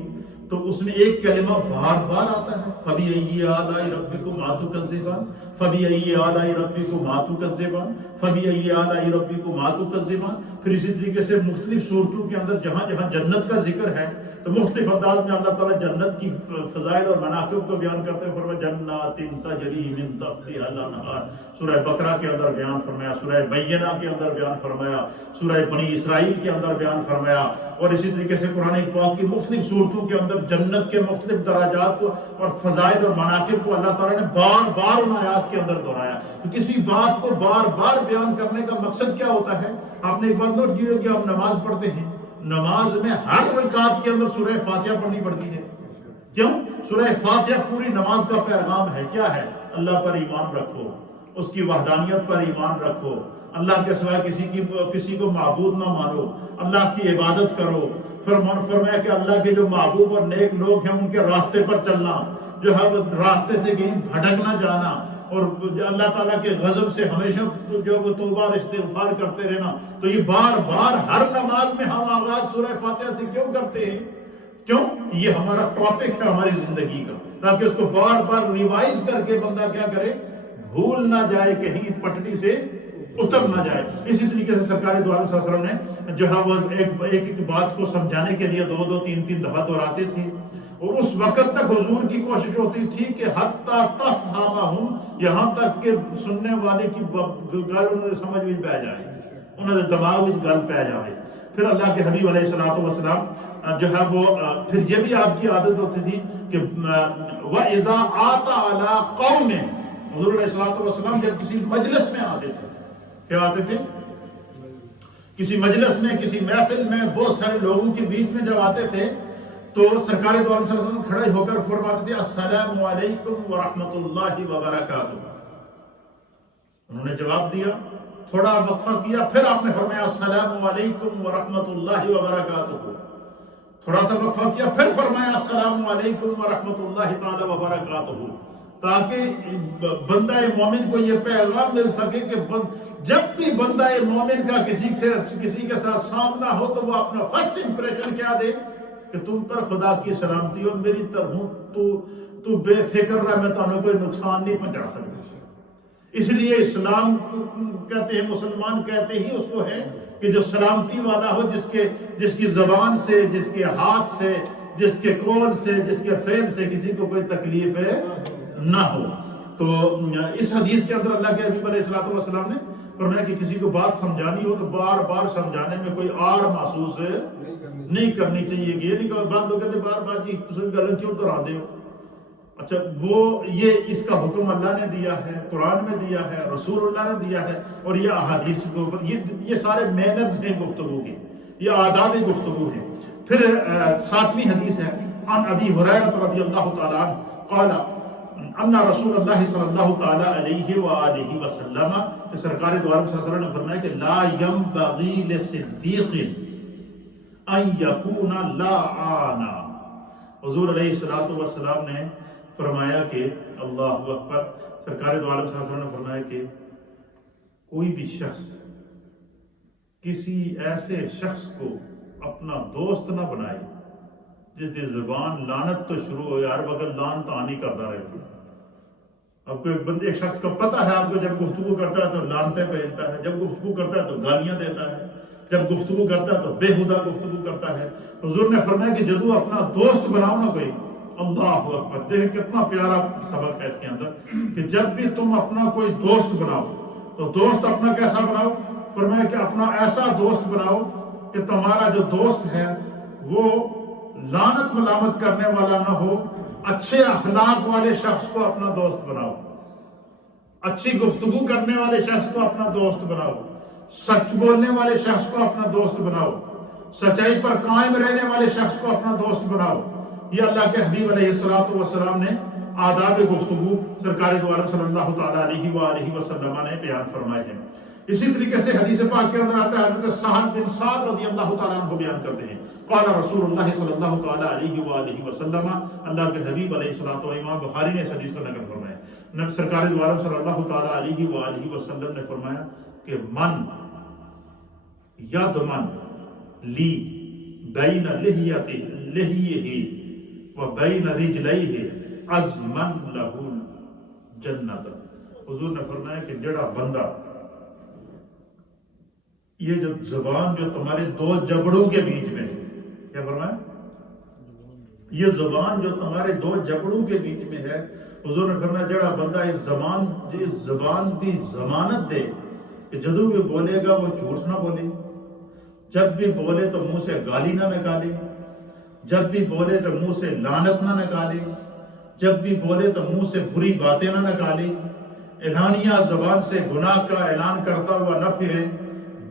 تو اس میں ایک کلمہ بار بار آتا ہے, فَبِأَيِّ آلَاءِ رَبِّكُمَا تُكَذِّبَانِ فَبِأَيِّ آلَاءِ رَبِّكُمَا تُكَذِّبَانِ فَبِأَيِّ آلَاءِ رَبِّكُمَا تُكَذِّبَانِ. پھر اسی طریقے سے مختلف صورتوں کے اندر جہاں جہاں جنت کا ذکر ہے تو مختلف انداز میں اللہ تعالیٰ جنت کی فضائل اور مناقب کو بیان کرتے ہیں. فرمایا جنات تجری من تحتها الانہار, سورہ بقرہ کے اندر بیان فرمایا, سورہ بینہ کے اندر بیان فرمایا, سورہ بنی اسرائیل کے اندر بیان فرمایا. اور اسی طریقے سے قرآن پاک کی مختلف صورتوں کے اندر جنت کے مختلف درجات اور فضائل اور مناقب کو اللہ تعالیٰ نے بار بار ان آیات کے اندر دہرایا. تو کسی بات کو بار بار بیان کرنے کا مقصد کیا ہوتا ہے؟ آپ نے ایک بات نوٹ کی ہوگی, ہم نماز پڑھتے ہیں, نماز میں ہر رکعت کے اندر سورہ فاتحہ پڑھنی پڑتی ہے. کیوں؟ سورہ فاتحہ پوری نماز کا پیغام ہے. کیا ہے؟ اللہ پر ایمان رکھو, اس کی وحدانیت پر ایمان رکھو, اللہ کے سوائے کسی کو معبود نہ مانو, اللہ کی عبادت کرو. فرمایا کہ اللہ کے جو محبوب اور نیک لوگ ہیں ان کے راستے پر چلنا, جو ہے وہ راستے سے کہیں بھٹک نہ جانا, اور اللہ تعالیٰ کے غضب سے ہمیشہ جو وہ توبہ اور استغفار کرتے رہنا. تو یہ بار بار ہر نماز میں ہم آغاز سورہ فاتحہ سے کیوں کرتے ہیں؟ کیوں؟ یہ ہمارا ٹاپک ہے ہماری زندگی کا, تاکہ اس کو بار بار ریوائز کر کے بندہ کیا کرے, بھول نہ جائے, کہیں پٹڑی سے اتر نہ جائے. اسی طریقے سے سرکار دو عالم صلی اللہ علیہ وسلم نے جو ہے وہ ایک بات کو سمجھانے کے لیے 2 3 دفعہ دہراتے تھے. اور اس وقت تک حضور کی کوشش ہوتی تھی کہ حتی تفہمہم, یہاں تک کہ سننے والے کی گل انہوں نے سمجھ میں پہ جائے, انہوں نے دماغ میں گل پہ جائے. پھر اللہ کے حبیب علیہ الصلوۃ والسلام جو ہے وہ پھر یہ بھی آپ کی عادت ہوتی تھی کہ وَإِذَا آتَ عَلَىٰ قَوْمٍ, حضور علیہ الصلوۃ والسلام جب کسی مجلس میں آتے تھے, کیا آتے تھے؟ کسی مجلس میں, کسی محفل میں, بہت سارے لوگوں کے بیچ میں جب آتے تھے تو سرکار دو عالم صلی اللہ علیہ وسلم کھڑے ہو کر فرماتے تھے السلام علیکم ورحمۃ اللہ وبرکاتہ. انہوں نے جواب دیا، تھوڑا وقفہ کیا، پھر آپ نے فرمایا السلام علیکم ورحمۃ اللہ وبرکاتہ. تھوڑا سا وقفہ کیا، پھر فرمایا السلام علیکم ورحمۃ اللہ تعالی وبرکاتہ، تاکہ بندہ مومن کو یہ پیغام مل سکے کہ جب بھی بندہ مومن کا کسی کے ساتھ سامنا ہو تو وہ اپنا فرسٹ امپریشن کیا دے کہ تم پر خدا کی سلامتی ہو، میری طرف تو بے فکر رہ، میں تمہیں کوئی نقصان نہیں پہنچا سکتا. اس لیے اسلام کہتے ہیں، مسلمان کہتے ہی اس کو ہے کہ جو سلامتی والا ہو، جس کی زبان سے، جس کے ہاتھ سے، جس کے قول سے، جس کے فعل سے کسی کو کوئی تکلیف نہ ہو. تو اس حدیث کے اندر اللہ کے حبیب علیہ الصلوۃ والسلام نے فرمایا کہ کسی کو بات سمجھانی ہو تو بار بار سمجھانے میں کوئی آر محسوس نہیں کرنی چاہیے. کہ یہ نہیں کہ بعد لوگ کہتے بار بار جی تسی گل کیوں دہرا دے ہو. اچھا، وہ یہ اس کا حکم اللہ نے دیا ہے، قرآن میں دیا ہے، رسول اللہ نے دیا ہے، اور یہ احادیث کے اوپر یہ سارے مینرز ہیں گفتگو کے، یہ آداب گفتگو ہیں. پھر 7ویں حدیث ہے عن ابی ہریرہ رضی اللہ تعالی عنہ قال ان رسول اللہ صلی اللہ تعالی علیہ وآلہ وسلم، کہ سرکار دو عالم صلی اللہ علیہ وسلم نے فرمایا کہ لا ينبغي لصدیق ان یکون لاعانا. حضور علیہ السلام نے فرمایا کہ اللہ اکبر، سرکار دو عالم صلی اللہ علیہ وسلم نے فرمایا کہ کوئی بھی شخص کسی ایسے شخص کو اپنا دوست نہ بنائے جس کی زبان لعنت تو شروع ہو، ہر وقت لعن تانی کرتا رہے. اب کوئی بندے ایک شخص کا پتہ ہے آپ کو، جب گفتگو کرتا ہے تو لعنتیں بھیجتا ہے، جب گفتگو کرتا ہے تو گالیاں دیتا ہے، جب گفتگو کرتا ہے تو بےہودہ گفتگو کرتا ہے. حضور نے فرمایا کہ جدو اپنا دوست بناؤ نا کوئی، اللہ اکبر، دیکھیں کتنا پیارا سبق ہے اس کے اندر، کہ جب بھی تم اپنا کوئی دوست بناؤ تو دوست اپنا کیسا بناؤ؟ فرمایا کہ اپنا ایسا دوست بناؤ کہ تمہارا جو دوست ہے وہ لعنت ملامت کرنے والا نہ ہو. اچھے اخلاق والے شخص کو اپنا دوست بناؤ، اچھی گفتگو کرنے والے شخص کو اپنا دوست بناؤ، سچ بولنے والے شخص کو اپنا دوست بناؤ، سچائی پر قائم رہنے والے شخص کو اپنا دوست بناؤ. یہ اللہ کے حبیب علیہ السلام نے آداب گفتگو سرکار دو عالم صلی اللہ تعالی علیہ وآلہ وسلم نے بیان فرمائے ہیں. اسی طریقے سے حدیث پاک کے اندر آتا ہے، حضرت سہل بن سعد رضی اللہ تعالیٰ عنہ بیان کرتے ہیں، قال رسول اللہ صلی اللہ تعالی علیہ وآلہ وسلم، اللہ کے حبیب علیہ الصلوۃ والسلام، امام بخاری نے اس حدیث کو نقل فرمایا، نبی سرکار دو عالم صلی اللہ تعالی علیہ وآلہ وسلم نے فرمایا کہ من یضمن لی بین لحیہ وبین رجلیہ عزمن لہ جنت. حضور نے فرمایا کہ جڑا بندہ یہ جو زبان جو تمہارے دو جبڑوں کے بیچ میں ہے، کیا فرمایا؟ یہ زبان جو تمہارے دو جبڑوں کے بیچ میں ہے، حضور نے فرمایا جڑا بندہ اس زبان کی ضمانت دے کہ جدو بھی بولے گا وہ جھوٹ نہ بولے، جب بھی بولے تو منہ سے گالی نہ نکالے، جب بھی بولے تو منہ سے لعنت نہ نکالے، جب بھی بولے تو منہ سے بری باتیں نہ نکالے، اعلانیہ زبان سے گناہ کا اعلان کرتا ہوا نہ پھرے،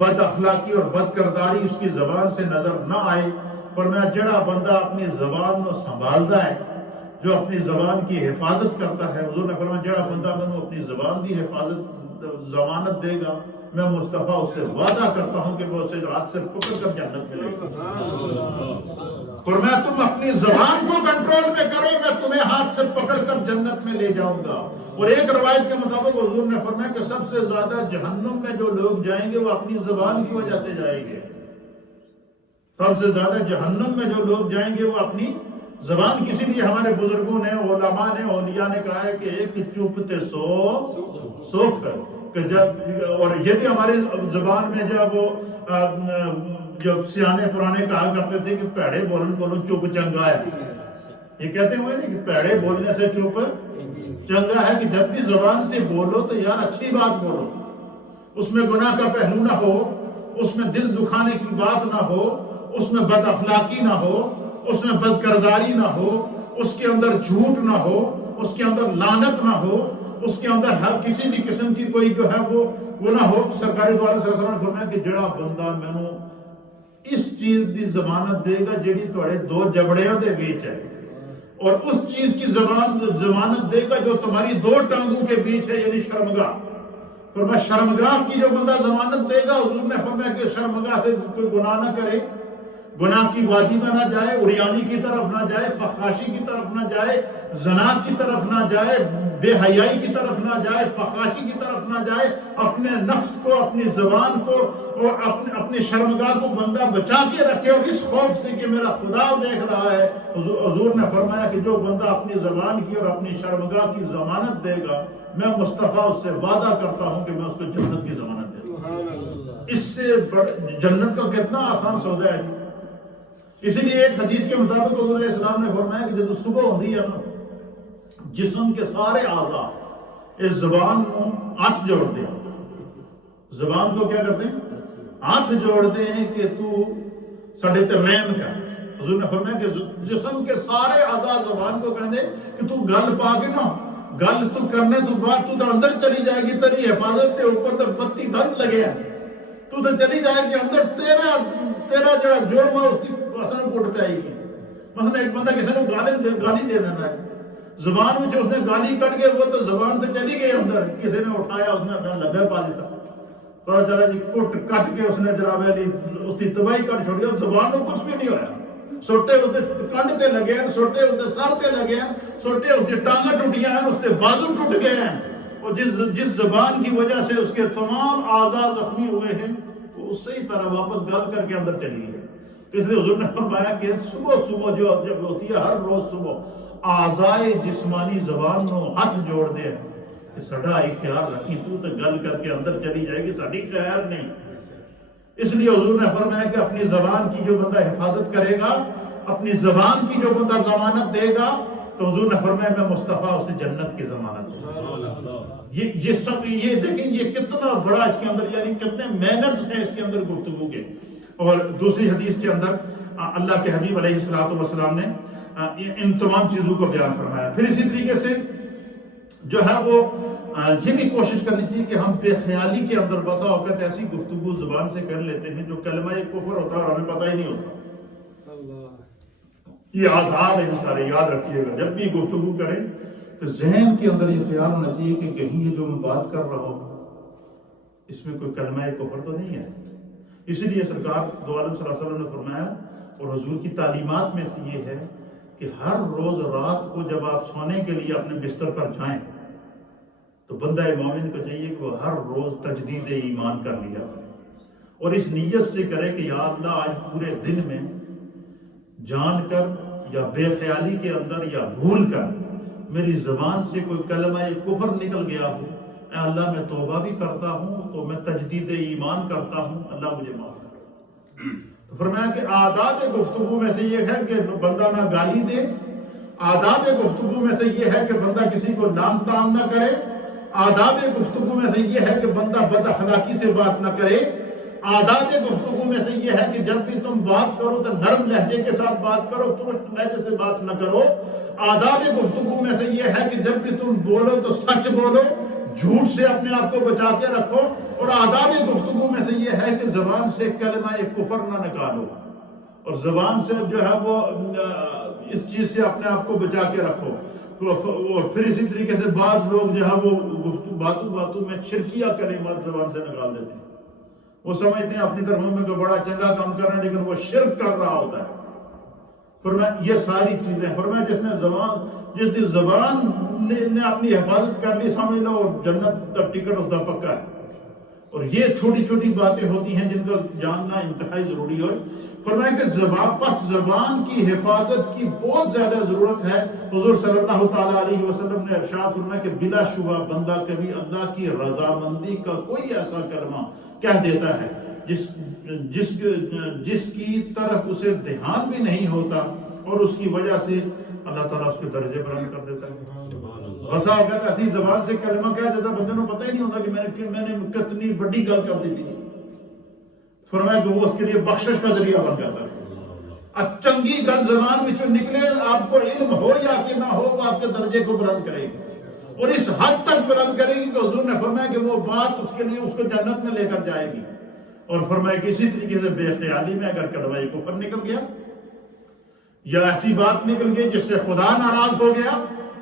بد اخلاقی اور بد کرداری اس کی زبان سے نظر نہ آئے. فرمایا جڑا بندہ اپنی زبان کو سنبھالتا ہے، جو اپنی زبان کی حفاظت کرتا ہے، حضور نے فرمایا جڑا بندہ میں اپنی زبان کی حفاظت ضمانت دے گا، میں مصطفیٰ اس سے وعدہ کرتا ہوں کہ وہ اسے ہاتھ سے پکڑ کر جنت ملے گا. فرمایا تم اپنی زبان کو کنٹرول میں کرو، میں تمہیں ہاتھ سے پکڑ کر جنت میں لے جاؤں گا. اور ایک روایت کے مطابق حضور نے فرمایا کہ سب سے زیادہ جہنم میں جو لوگ جائیں گے وہ اپنی زبان کی وجہ سے جائیں گے. سب سے زیادہ جہنم میں جو لوگ جائیں گے وہ اپنی زبان کی. اسی لیے ہمارے بزرگوں نے، علماء نے، اولیاء نے کہا ہے کہ ایک چپتے سو کر، کہ جب، اور یہ بھی ہماری زبان میں جب سیانے پرانے کہا کرتے تھے کہ پیڑے بولن کو چپ چنگا ہے، یہ کہتے ہوئے نہیں کہ پیڑے بولنے سے چپ چنگا ہے، کہ جب بھی زبان سے بولو تو یار اچھی بات بولو، اس میں گناہ کا پہلو نہ ہو، اس میں دل دکھانے کی بات نہ ہو، اس میں بد اخلاقی نہ ہو، اس میں بد کرداری نہ ہو، اس کے اندر جھوٹ نہ ہو، اس کے اندر لعنت نہ ہو، اس کے اندر ہر کسی بھی قسم کی کوئی جو ہے وہ نہ ہو. سرکار دو عالم صلی اللہ علیہ وسلم نے فرمایا کہ جڑا بندہ میں اس چیز کی ضمانت دے گا جیڑی تھوڑے دو جبڑیاں دے بیچ ہے، اور اس چیز کی ضمانت دے گا جو تمہاری دو ٹانگوں کے بیچ ہے، یعنی شرمگاہ۔ فرمایا شرمگاہ کی جو بندہ ضمانت دے گا، حضور نے فرمایا کہ شرمگاہ سے کوئی گناہ نہ کرے، گناہ کی وادی میں نہ جائے، عریانی کی طرف نہ جائے، فحاشی کی طرف نہ جائے، زنا کی طرف نہ جائے، بے حیائی کی طرف نہ جائے، فحاشی کی طرف نہ جائے، اپنے نفس کو، اپنی زبان کو اور اپنی شرمگاہ کو بندہ بچا کے رکھے، اور اس خوف سے کہ میرا خدا دیکھ رہا ہے۔ حضور نے فرمایا کہ جو بندہ اپنی زبان کی اور اپنی شرمگاہ کی ضمانت دے گا، میں مصطفیٰ اس سے وعدہ کرتا ہوں کہ میں اس کو جنت کی ضمانت دے گا۔ اس سے جنت کا کتنا آسان سودا ہے۔ اسی لیے ایک حدیث کے مطابق حضور علیہ السلام نے فرمایا کہ جب صبح ہوتی ہے نا، جسم کے سارے اعضاء اس زبان کو ہاتھ جوڑتے ہیں، زبان کو کیا کرتے ہیں؟ ہاتھ جوڑتے ہیں کہ تو ساڈے تے رحم کر۔ حضور نے فرمایا کہ جسم کے سارے اعضاء زبان کو کہتے ہیں کہ تو گل پا کے نا، گل تو کرنے تو بعد تو اندر چلی جائے گی، تیری حفاظت کے اوپر تو بتی دند لگے ہیں، تو چلی جائے گی اندر، تیرا جڑا جرم ہے اس کی اثر کٹ پائے گی۔ مثلا ایک بندہ کسی نے گالی دے دینا ہے، زبان میں اس نے گالی کٹ کے وہ تو زبان سے چلی گئی اندر، کسی نے اٹھایا اس نے اپنا لبے پا دیتا، پتا چلا جی کٹ کے اس نے جناب علی اس کی تباہی کٹ چھوڑی، اور زبان میں کچھ بھی نہیں ہوا، سوٹے اس کے کنڈ تے لگے ہیں، سوٹے اس کے سر تے لگے ہیں، سوٹے اس کی ٹانگیں ٹوٹیاں ہیں، اس کے بازو ٹوٹ گئے ہیں، اور جس زبان کی وجہ سے اس کے تمام اعضاء زخمی ہوئے ہیں، وہ اسی طرح واپس گل کر کے اندر چلی گئی۔ اس لیے حضور نے فرمایا کہ صبح جب ہوتی ہے، ہر روز صبح اعضائے جسمانی زبان کو ہاتھ جوڑ دے کہ سڈا ہی خیال رکھی، تو گل کر کے اندر چلی جائے گی، ساڈی خیر نہیں۔ اس لیے حضور نے فرمایا کہ اپنی زبان کی جو بندہ حفاظت کرے گا، اپنی زبان کی جو بندہ ضمانت دے گا، تو حضور نے فرمایا میں مصطفیٰ اسے جنت کی ضمانت دوں گا۔ یہ سب یہ دیکھیں یہ کتنا بڑا اس کے اندر، یعنی کتنے مینرز ہیں اس کے اندر گفتگو کے۔ اور دوسری حدیث کے اندر اللہ کے حبیب علیہ السلام نے ان تمام چیزوں کو بیان فرمایا۔ پھر اسی طریقے سے جو ہے وہ یہ بھی کوشش کرنی چاہیے کہ ہم بے خیالی کے اندر بسا اوقات ایسی گفتگو زبان سے کر لیتے ہیں جو کلمہ کفر ہوتا ہے اور ہمیں پتہ ہی نہیں ہوتا۔ یہ آداب ہیں سارے، یاد رکھیے گا جب بھی گفتگو کریں تو ذہن کے اندر یہ خیال ہونا چاہیے کہ کہیں یہ جو میں بات کر رہا ہوں اس میں کوئی کلمہ کفر تو نہیں ہے۔ اسی لیے سرکار دو عالم صلی اللہ علیہ وسلم نے فرمایا، اور حضور کی تعلیمات میں سے یہ ہے کہ ہر روز رات کو جب آپ سونے کے لیے اپنے بستر پر جائیں تو بندہ مومن کو چاہیے کہ وہ ہر روز تجدید ایمان کر لیا اور اس نیت سے کرے کہ یا اللہ آج پورے دن میں جان کر یا بے خیالی کے اندر یا بھول کر میری زبان سے کوئی کلمہ کفر نکل گیا ہو، اے اللہ میں توبہ بھی کرتا ہوں تو میں تجدید ایمان کرتا ہوں، اللہ مجھے معاف کر۔ تو فرمایا کہ آداب گفتگو میں سے یہ ہے کہ بندہ نہ گالی دے، آداب گفتگو میں سے یہ ہے کہ بندہ کسی کو لام تام نہ کرے، آداب گفتگو میں سے یہ ہے کہ بندہ بد اخلاقی سے بات نہ کرے، آداب گفتگو میں سے یہ ہے کہ جب بھی تم بات کرو تو نرم لہجے کے ساتھ بات کرو، ترش لہجے سے بات نہ کرو۔ آداب گفتگو میں سے یہ ہے کہ جب بھی تم بولو تو سچ بولو، جھوٹ سے اپنے آپ کو بچا کے رکھو، اور آداب گفتگو میں سے یہ ہے کہ زبان سے کلمہ کفر نہ نکالو، اور زبان سے جو ہے وہ اس چیز سے اپنے آپ کو بچا کے رکھو۔ اور پھر اسی طریقے سے بعض لوگ جو ہے وہ باتوں میں شرکیہ کلمات زبان سے نکال دیتے ہیں، وہ سمجھتے ہیں اپنی طرف میں کوئی بڑا چنگا کام کر رہے ہیں لیکن وہ شرک کر رہا ہوتا ہے۔ فرمایا یہ ساری چیزیں، فرمایا جس کی زبان نے اپنی حفاظت کر لی سمجھ لو جنت کا ٹکٹ اس کا پکا ہے۔ اور یہ چھوٹی چھوٹی باتیں ہوتی ہیں جن کو جاننا انتہائی ضروری ہے۔ فرمایا کہ زبان کی حفاظت کی بہت زیادہ ضرورت ہے۔ حضور صلی اللہ تعالیٰ علیہ وسلم نے ارشاد فرمایا کہ بلا شبہ بندہ کبھی اللہ کی رضامندی کا کوئی ایسا کلمہ کہہ دیتا ہے جس کی طرف اسے دھیان بھی نہیں ہوتا اور اس کی وجہ سے اللہ تعالیٰ اس کے درجے بلند کر دیتا ہے۔ بسا اوقات ایسی زبان سے کلمہ کہہ دیتا بندے کو پتہ ہی نہیں ہوتا کہ میں نے کتنی بڑی گل کر دی تھی۔ فرمایا کہ وہ اس کے لیے بخشش کا ذریعہ بن جاتا ہے۔ چنگی گل زبان وچوں نکلے، آپ کو علم ہو یا کہ نہ ہو، وہ آپ کے درجے کو بلند کرے گی اور اس حد تک بلند کرے گی کہ حضور نے فرمایا کہ وہ بات اس کے لیے اس کو جنت میں لے کر جائے گی۔ اور فرمایا کہ اسی طریقے سے بے خیالی میں اگر کلمہ کفر نکل گیا یا ایسی بات نکل گئی جس سے خدا ناراض ہو گیا،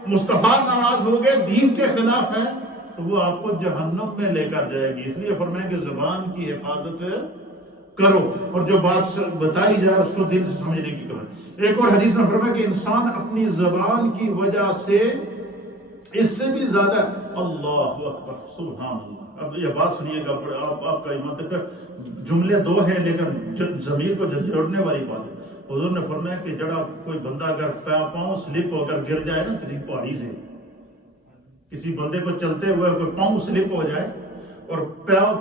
مصطفیٰ ناراض ہو گئے، دین کے خلاف ہے، تو وہ آپ کو جہنم میں لے کر جائے گی۔ اس لیے فرمایا کہ زبان کی حفاظت کرو اور جو بات بتائی جائے اس کو دل سے سمجھنے کی کرو۔ ایک اور حدیث میں فرمایا کہ انسان اپنی زبان کی وجہ سے اس سے بھی زیادہ اللہ اکبر سبحان اللہ۔ اب یہ بات سنیے گا، آپ کا ایمان تک جملے دو ہیں لیکن ضمیر کو جوڑنے والی بات ہے۔ حضور نے فرمایا کہ جڑا کوئی بندہ اگر پاؤں سلپ ہو کر گر جائے نا کسی پہاڑی سے، کسی بندے کو چلتے ہوئے کوئی پاؤں سلپ ہو جائے اور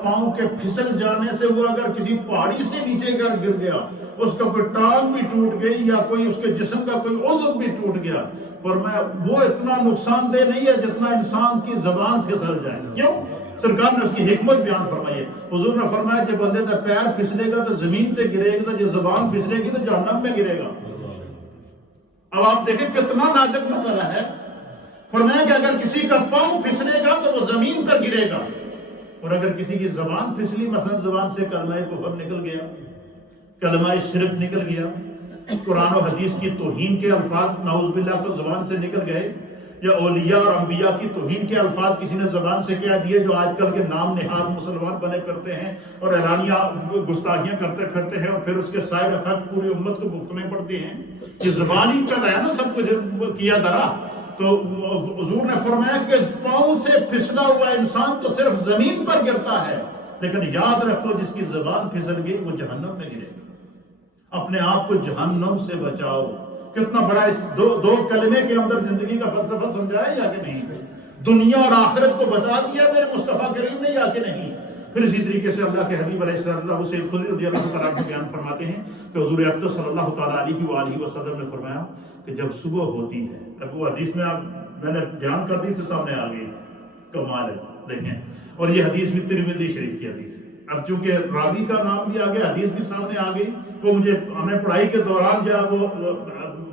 پاؤں کے پھسل جانے سے وہ اگر کسی پہاڑی سے نیچے گر گیا، اس کا کوئی ٹانگ بھی ٹوٹ گئی یا کوئی اس کے جسم کا کوئی عضو بھی ٹوٹ گیا، فرمایا وہ اتنا نقصان دہ نہیں ہے جتنا انسان کی زبان پھسل جائے۔ کیوں؟ سرکار نے اس کی حکمت بیان فرمائی ہے۔ حضور نے فرمایا جب بندے کا پیر پھسلے گا تو زمین پہ گرے گا، جب زبان پھسلے گی تو جہنم میں گرے گا۔ اب آپ دیکھیں کتنا نازک مسئلہ ہے۔ فرمایا کہ اگر کسی کا پاؤں پھسلے گا تو وہ زمین پر گرے گا، اور اگر کسی کی زبان پھسلی، مثلا زبان سے کلمہ کفر نکل گیا، کلمہ شرک نکل گیا، قرآن و حدیث کی توہین کے الفاظ نعوذ باللہ کو زبان سے نکل گئے، یا اولیاء اور انبیاء کی توہین کے الفاظ کسی نے زبان سے کہہ دیے، جو آج کل کے نام نہاد مسلمان بنے کرتے ہیں اور اعلانیہ گستاخیاں کرتے پھرتے ہیں، اور پھر اس کے سائڈ افیکٹ پوری امت کو بھگتنے پڑتے ہیں۔ یہ زبانی کا ہے نا سب کچھ کیا درا۔ تو حضور نے فرمایا کہ پاؤں سے پھسلا ہوا انسان تو صرف زمین پر گرتا ہے، لیکن یاد رکھو جس کی زبان پھسل گئی وہ جہنم میں گرے گا۔ اپنے آپ کو جہنم سے بچاؤ۔ کتنا بڑا اس دو کلمے کے اندر زندگی کا فلسفہ سمجھایا یا کہ نہیں؟ دنیا اور آخرت کو بتا دیا میرے مصطفیٰ کریم نے یا کہ نہیں؟ پھر اسی طریقے سے اللہ کے حبیب علیہ السلام ابو سعید خدری رضی اللہ تعالیٰ عنہ بیان فرماتے ہیں کہ حضور اقدس صلی اللہ تعالیٰ علیہ وآلہ وسلم نے فرمایا کہ جب صبح ہوتی ہے، اب وہ حدیث میں نے بیان کر دی تو سامنے آ گئی، کمال ہے دیکھیں، اور یہ حدیث بھی ترمذی شریف کی حدیث ہے۔ اب چونکہ راوی کا نام بھی آ گیا، حدیث بھی سامنے آ گئی، وہ مجھے ہمیں پڑھائی کے دوران جو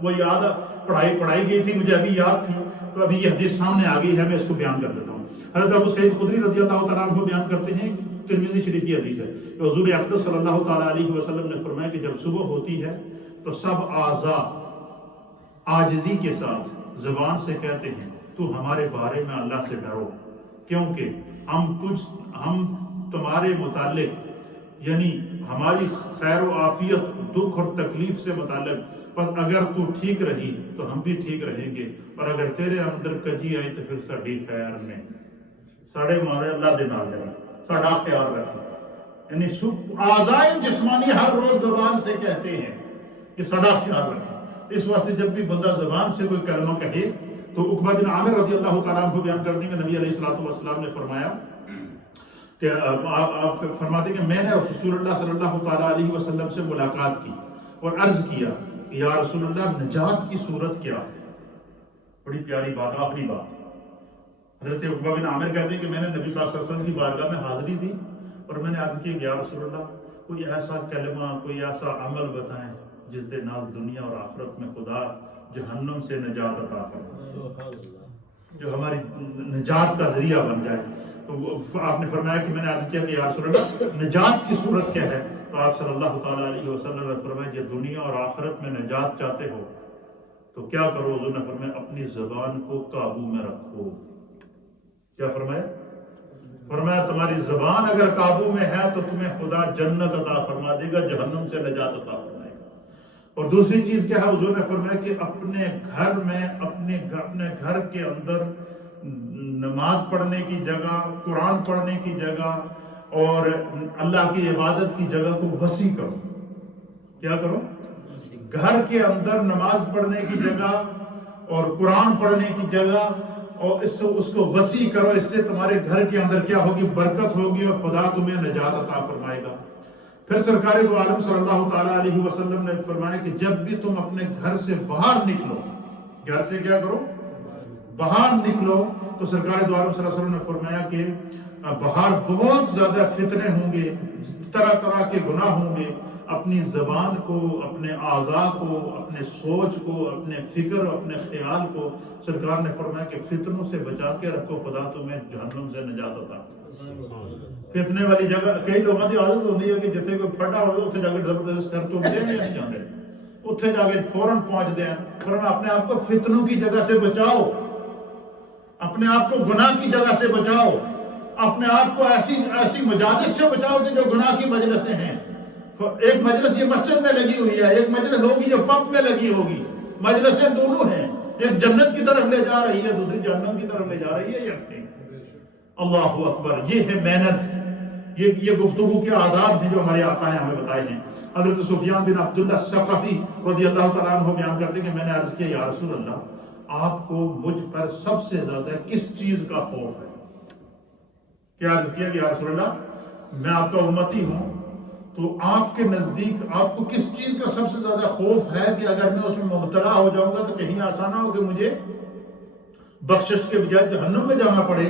وہ یاد پڑھائی گئی تھی، مجھے ابھی یاد تھی، تو ابھی یہ حدیث سامنے آ گئی ہے، میں اس کو بیان کر دیتا ہوں۔ حضرت ابو سعید خدری رضی اللہ تعالیٰ عنہ بیان کرتے ہیں، ترمذی شریف کی حدیث ہے کہ حضور اقدس صلی اللہ تعالیٰ علیہ وسلم نے فرمایا کہ جب صبح ہوتی ہے تو سب اعضاء عاجزی کے ساتھ زبان سے کہتے ہیں تو ہمارے بارے میں اللہ سے ڈرو، کیونکہ ہم تمہارے متعلق یعنی ہماری خیر و عافیت، دکھ اور تکلیف سے متعلق، بس اگر تو ٹھیک رہی تو ہم بھی ٹھیک رہیں گے، اور اگر تیرے اندر کجی آئی تو پھر ساڑی خیر میں ساڑے مارے اللہ دے نال جائے، ساڑا خیال رکھیں۔ یعنی اعضائے جسمانی ہر روز زبان سے کہتے ہیں کہ ساڑا خیال رکھیں۔ اس واسطے جب بھی بندہ زبان سے کوئی کلمہ کہے تو عقبہ بن عامر رضی اللہ تعالیٰ عنہ بیان کرتے ہیں کہ نبی علیہ السلام نے فرمایا کہ آپ فرماتے ہیں کہ میں نے رسول اللہ صلی اللہ تعالیٰ علیہ وسلم سے ملاقات کی اور عرض کیا کہ یا رسول اللہ نجات کی صورت کیا ہے؟ بڑی پیاری بات، آخری بات۔ حضرت عقبہ بن عامر کہتے ہیں کہ میں نے نبی پاک صلی اللہ علیہ وسلم کی بارگاہ میں حاضری دی اور میں نے عرض کی کہ یا رسول اللہ کوئی ایسا کلمہ، کوئی ایسا عمل بتائیں جس دے نال دنیا اور آخرت میں خدا جہنم سے نجات عطا فرمائے، جو ہماری نجات کا ذریعہ بن جائے۔ تو آپ نے فرمایا کہ میں نے عرض کیا کہ یا رسول اللہ نجات کی صورت کیا ہے؟ تو آپ صلی اللہ تعالیٰ علیہ وسلم نے فرمایا کہ دنیا اور آخرت میں نجات چاہتے ہو تو کیا کرو؟ حضور نے فرمایا اپنی زبان کو قابو میں رکھو۔ کیا فرمایا؟ فرمایا تمہاری زبان اگر قابو میں ہے تو تمہیں خدا جنت عطا فرما دے گا، جہنم سے نجات عطا فرمائے گا۔ اور دوسری چیز کیا ہے؟ حضور نے فرمایا کہ اپنے گھر میں اپنے گھر کے اندر نماز پڑھنے کی جگہ، قرآن پڑھنے کی جگہ اور اللہ کی عبادت کی جگہ کو وسیع کرو۔ کیا کرو؟ گھر کے اندر نماز پڑھنے کی جگہ اور قرآن پڑھنے کی جگہ، اور اس کو وسیع کرو۔ اس سے تمہارے گھر کے اندر کیا ہوگی؟ برکت ہوگی اور خدا تمہیں نجات عطا فرمائے گا۔ پھر سرکار دو عالم صلی اللہ تعالیٰ علیہ وسلم نے فرمایا کہ جب بھی تم اپنے گھر سے باہر نکلو، گھر سے کیا کرو؟ باہر نکلو، تو سرکار دو عالم صلی اللہ علیہ وسلم نے فرمایا کہ باہر بہت زیادہ فتنے ہوں گے، طرح طرح کے گناہ ہوں گے۔ اپنی زبان کو، اپنے اعضاء کو، اپنے سوچ کو، اپنے فکر، اپنے خیال کو سرکار نے فرمایا کہ فتنوں سے بچا کے رکھو، خدا تمہیں جہنم سے نجات عطا۔ فتنے والی جگہ کئی لوگوں کی عادت ہوتی ہے کہ جتنے کوئی پھٹا ہو اتنے جا کے زبردست سر چومتے ہیں یا نہیں جاتے، اتنے جا کے فوراً پہنچتے ہیں۔ فرمایا اپنے آپ کو فتنوں کی جگہ سے بچاؤ، اپنے آپ کو گناہ کی جگہ سے بچاؤ، اپنے آپ کو ایسی مجالس سے بچاؤ کہ جو گناہ کی مجلسیں ہیں۔ ایک مجلس یہ مسجد میں لگی ہوئی ہے، ایک مجلس ہوگی جو پب میں لگی ہوگی، مجلسیں دونوں ہیں، ایک جنت کی طرف لے جا رہی ہے، دوسری جہنم کی طرف لے جا رہی ہے۔ اللہ اکبر، یہ ہے مینرز، یہ گفتگو کے آداب ہیں جو ہمارے آقا نے ہمیں بتائے ہیں۔ حضرت سفیان بن عبداللہ ثقفی رضی اللہ تعالیٰ عنہ بیان کرتے ہیں کہ میں نے عرض کیا یا رسول اللہ، آپ کو مجھ پر سب سے زیادہ کس چیز کا خوف ہے؟ کیا عرض کیا کہ یا رسول اللہ میں آپ کا امتی ہوں، تو آپ کے نزدیک آپ کو کس چیز کا سب سے زیادہ خوف ہے کہ اگر میں اس میں مبتلا ہو جاؤں گا تو کہیں ایسا نہ ہو کہ مجھے بخشش کے بجائے جہنم میں جانا پڑے،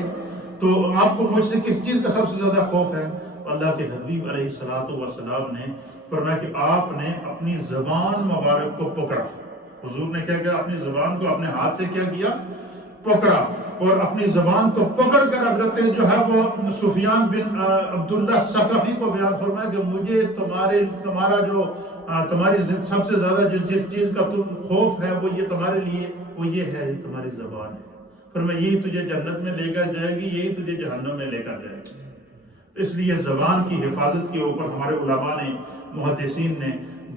تو آپ کو مجھ سے کس چیز کا سب سے زیادہ خوف ہے؟ اللہ کے حبیب علیہ السلام نے فرمایا کہ آپ نے اپنی زبان مبارک کو پکڑا۔ حضور نے کیا کیا؟ اپنی زبان کو اپنے ہاتھ سے کیا کیا؟ پکڑا، اور اپنی زبان کو پکڑ کر حضرت جو ہے وہ سفیان بن عبداللہ ثقفی کو بیان فرمایا کہ مجھے تمہاری سب سے زیادہ جس چیز کا خوف ہے وہ یہ تمہارے لیے، وہ یہ ہے تمہاری زبان ہے۔ فرمایا یہی تجھے جنت میں لے کر جائے گی، یہی تجھے جہنم میں لے کر جائے گی۔ اس لیے زبان کی حفاظت کے اوپر ہمارے علماء نے، محدثین نے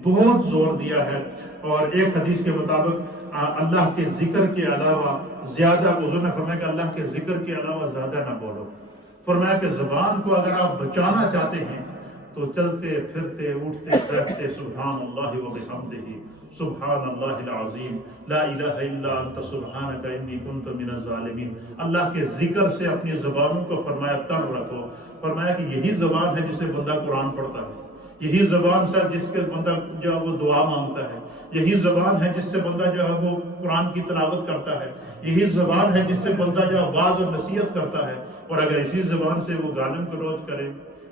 بہت زور دیا ہے، اور ایک حدیث کے مطابق اللہ کے ذکر کے علاوہ زیادہ، حضور نے فرمایا کہ اللہ کے ذکر کے علاوہ زیادہ نہ بولو۔ فرمایا کہ زبان کو اگر آپ بچانا چاہتے ہیں تو چلتے پھرتے اٹھتے بیٹھتے سبحان اللہ و بحمدہ سبحان اللہ العظیم لا الہ الا انت سبحانک انی کنت من الظالمین، اللہ کے ذکر سے اپنی زبانوں کو فرمایا تر رکھو۔ فرمایا کہ یہی زبان ہے جس سے بندہ قرآن پڑھتا ہے، یہی زبان سے جس کے بندہ جو ہے وہ دعا مانگتا ہے، یہی زبان ہے جس سے بندہ جو ہے وہ قرآن کی تلاوت کرتا ہے، یہی زبان ہے جس سے بندہ جو ہے واعظ اور نصیحت کرتا ہے۔ اور اگر اسی زبان سے وہ گالم گلوچ کرے،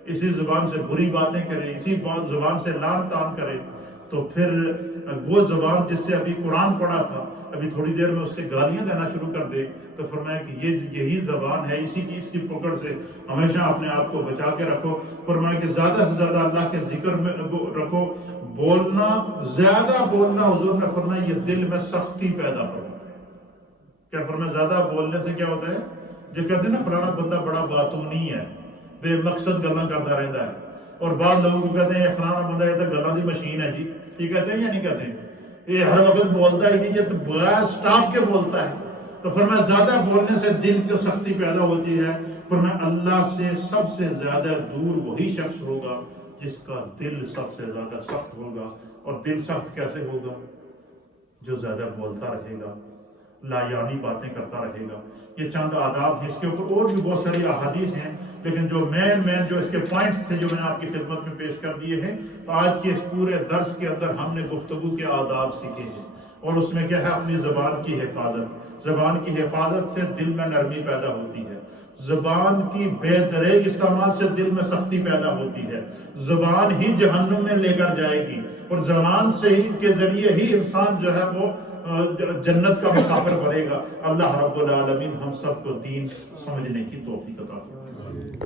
اسی زبان سے بری باتیں کرے، اسی زبان سے لعن طعن کرے، تو پھر وہ زبان جس سے ابھی قرآن پڑھا تھا ابھی تھوڑی دیر میں اس سے گالیاں دینا شروع کر دے، تو فرمایا کہ یہی زبان ہے، اسی چیز کی پکڑ سے ہمیشہ اپنے آپ کو بچا کے رکھو۔ فرمایا کہ زیادہ سے زیادہ اللہ کے ذکر میں رکھو، بولنا، زیادہ بولنا، حضور نے فرمایا یہ دل میں سختی پیدا کرتا ہے۔ کیا فرمایا؟ زیادہ بولنے سے کیا ہوتا ہے؟ جو کہتے ہیں نا فلانا بندہ بڑا باتونی ہے، بے مقصد گلاں کرتا رہتا ہے، اور بعض لوگوں کو کہتے ہیں فلانا بندہ یہ تو گلاں دی مشین ہے جی، یہ کہتے ہیں یا نہیں کہتے ہیں؟ یہ ہر وقت بولتا ہی نہیں، یہ تو بغیر سٹاپ کے بولتا ہے۔ تو فرمایا زیادہ بولنے سے دل کی سختی پیدا ہوتی ہے۔ فرمایا اللہ سے سب سے زیادہ دور وہی شخص ہوگا جس کا دل سب سے زیادہ سخت ہوگا، اور دل سخت کیسے ہوگا؟ جو زیادہ بولتا رہے گا، لا یعنی باتیں کرتا رہے گا۔ یہ چند آداب ہیں، اس کے اوپر اور بھی بہت ساری احادیث ہیں، لیکن جو مین جو اس کے پوائنٹس تھے جو میں نے آپ کی خدمت میں پیش کر دیے ہیں، تو آج کے اس پورے درس کے اندر ہم نے گفتگو کے آداب سیکھے ہیں، اور اس میں کیا ہے؟ اپنی زبان کی حفاظت۔ زبان کی حفاظت سے دل میں نرمی پیدا ہوتی ہے، زبان کی بے دریغ استعمال سے دل میں سختی پیدا ہوتی ہے، زبان ہی جہنم میں لے کر جائے گی، اور زبان سے ہی کے ذریعے ہی انسان جو ہے وہ جنت کا مسافر بنے گا۔ اللہ رب العالمین ہم سب کو دین سمجھنے کی توفیق عطا فرمائے۔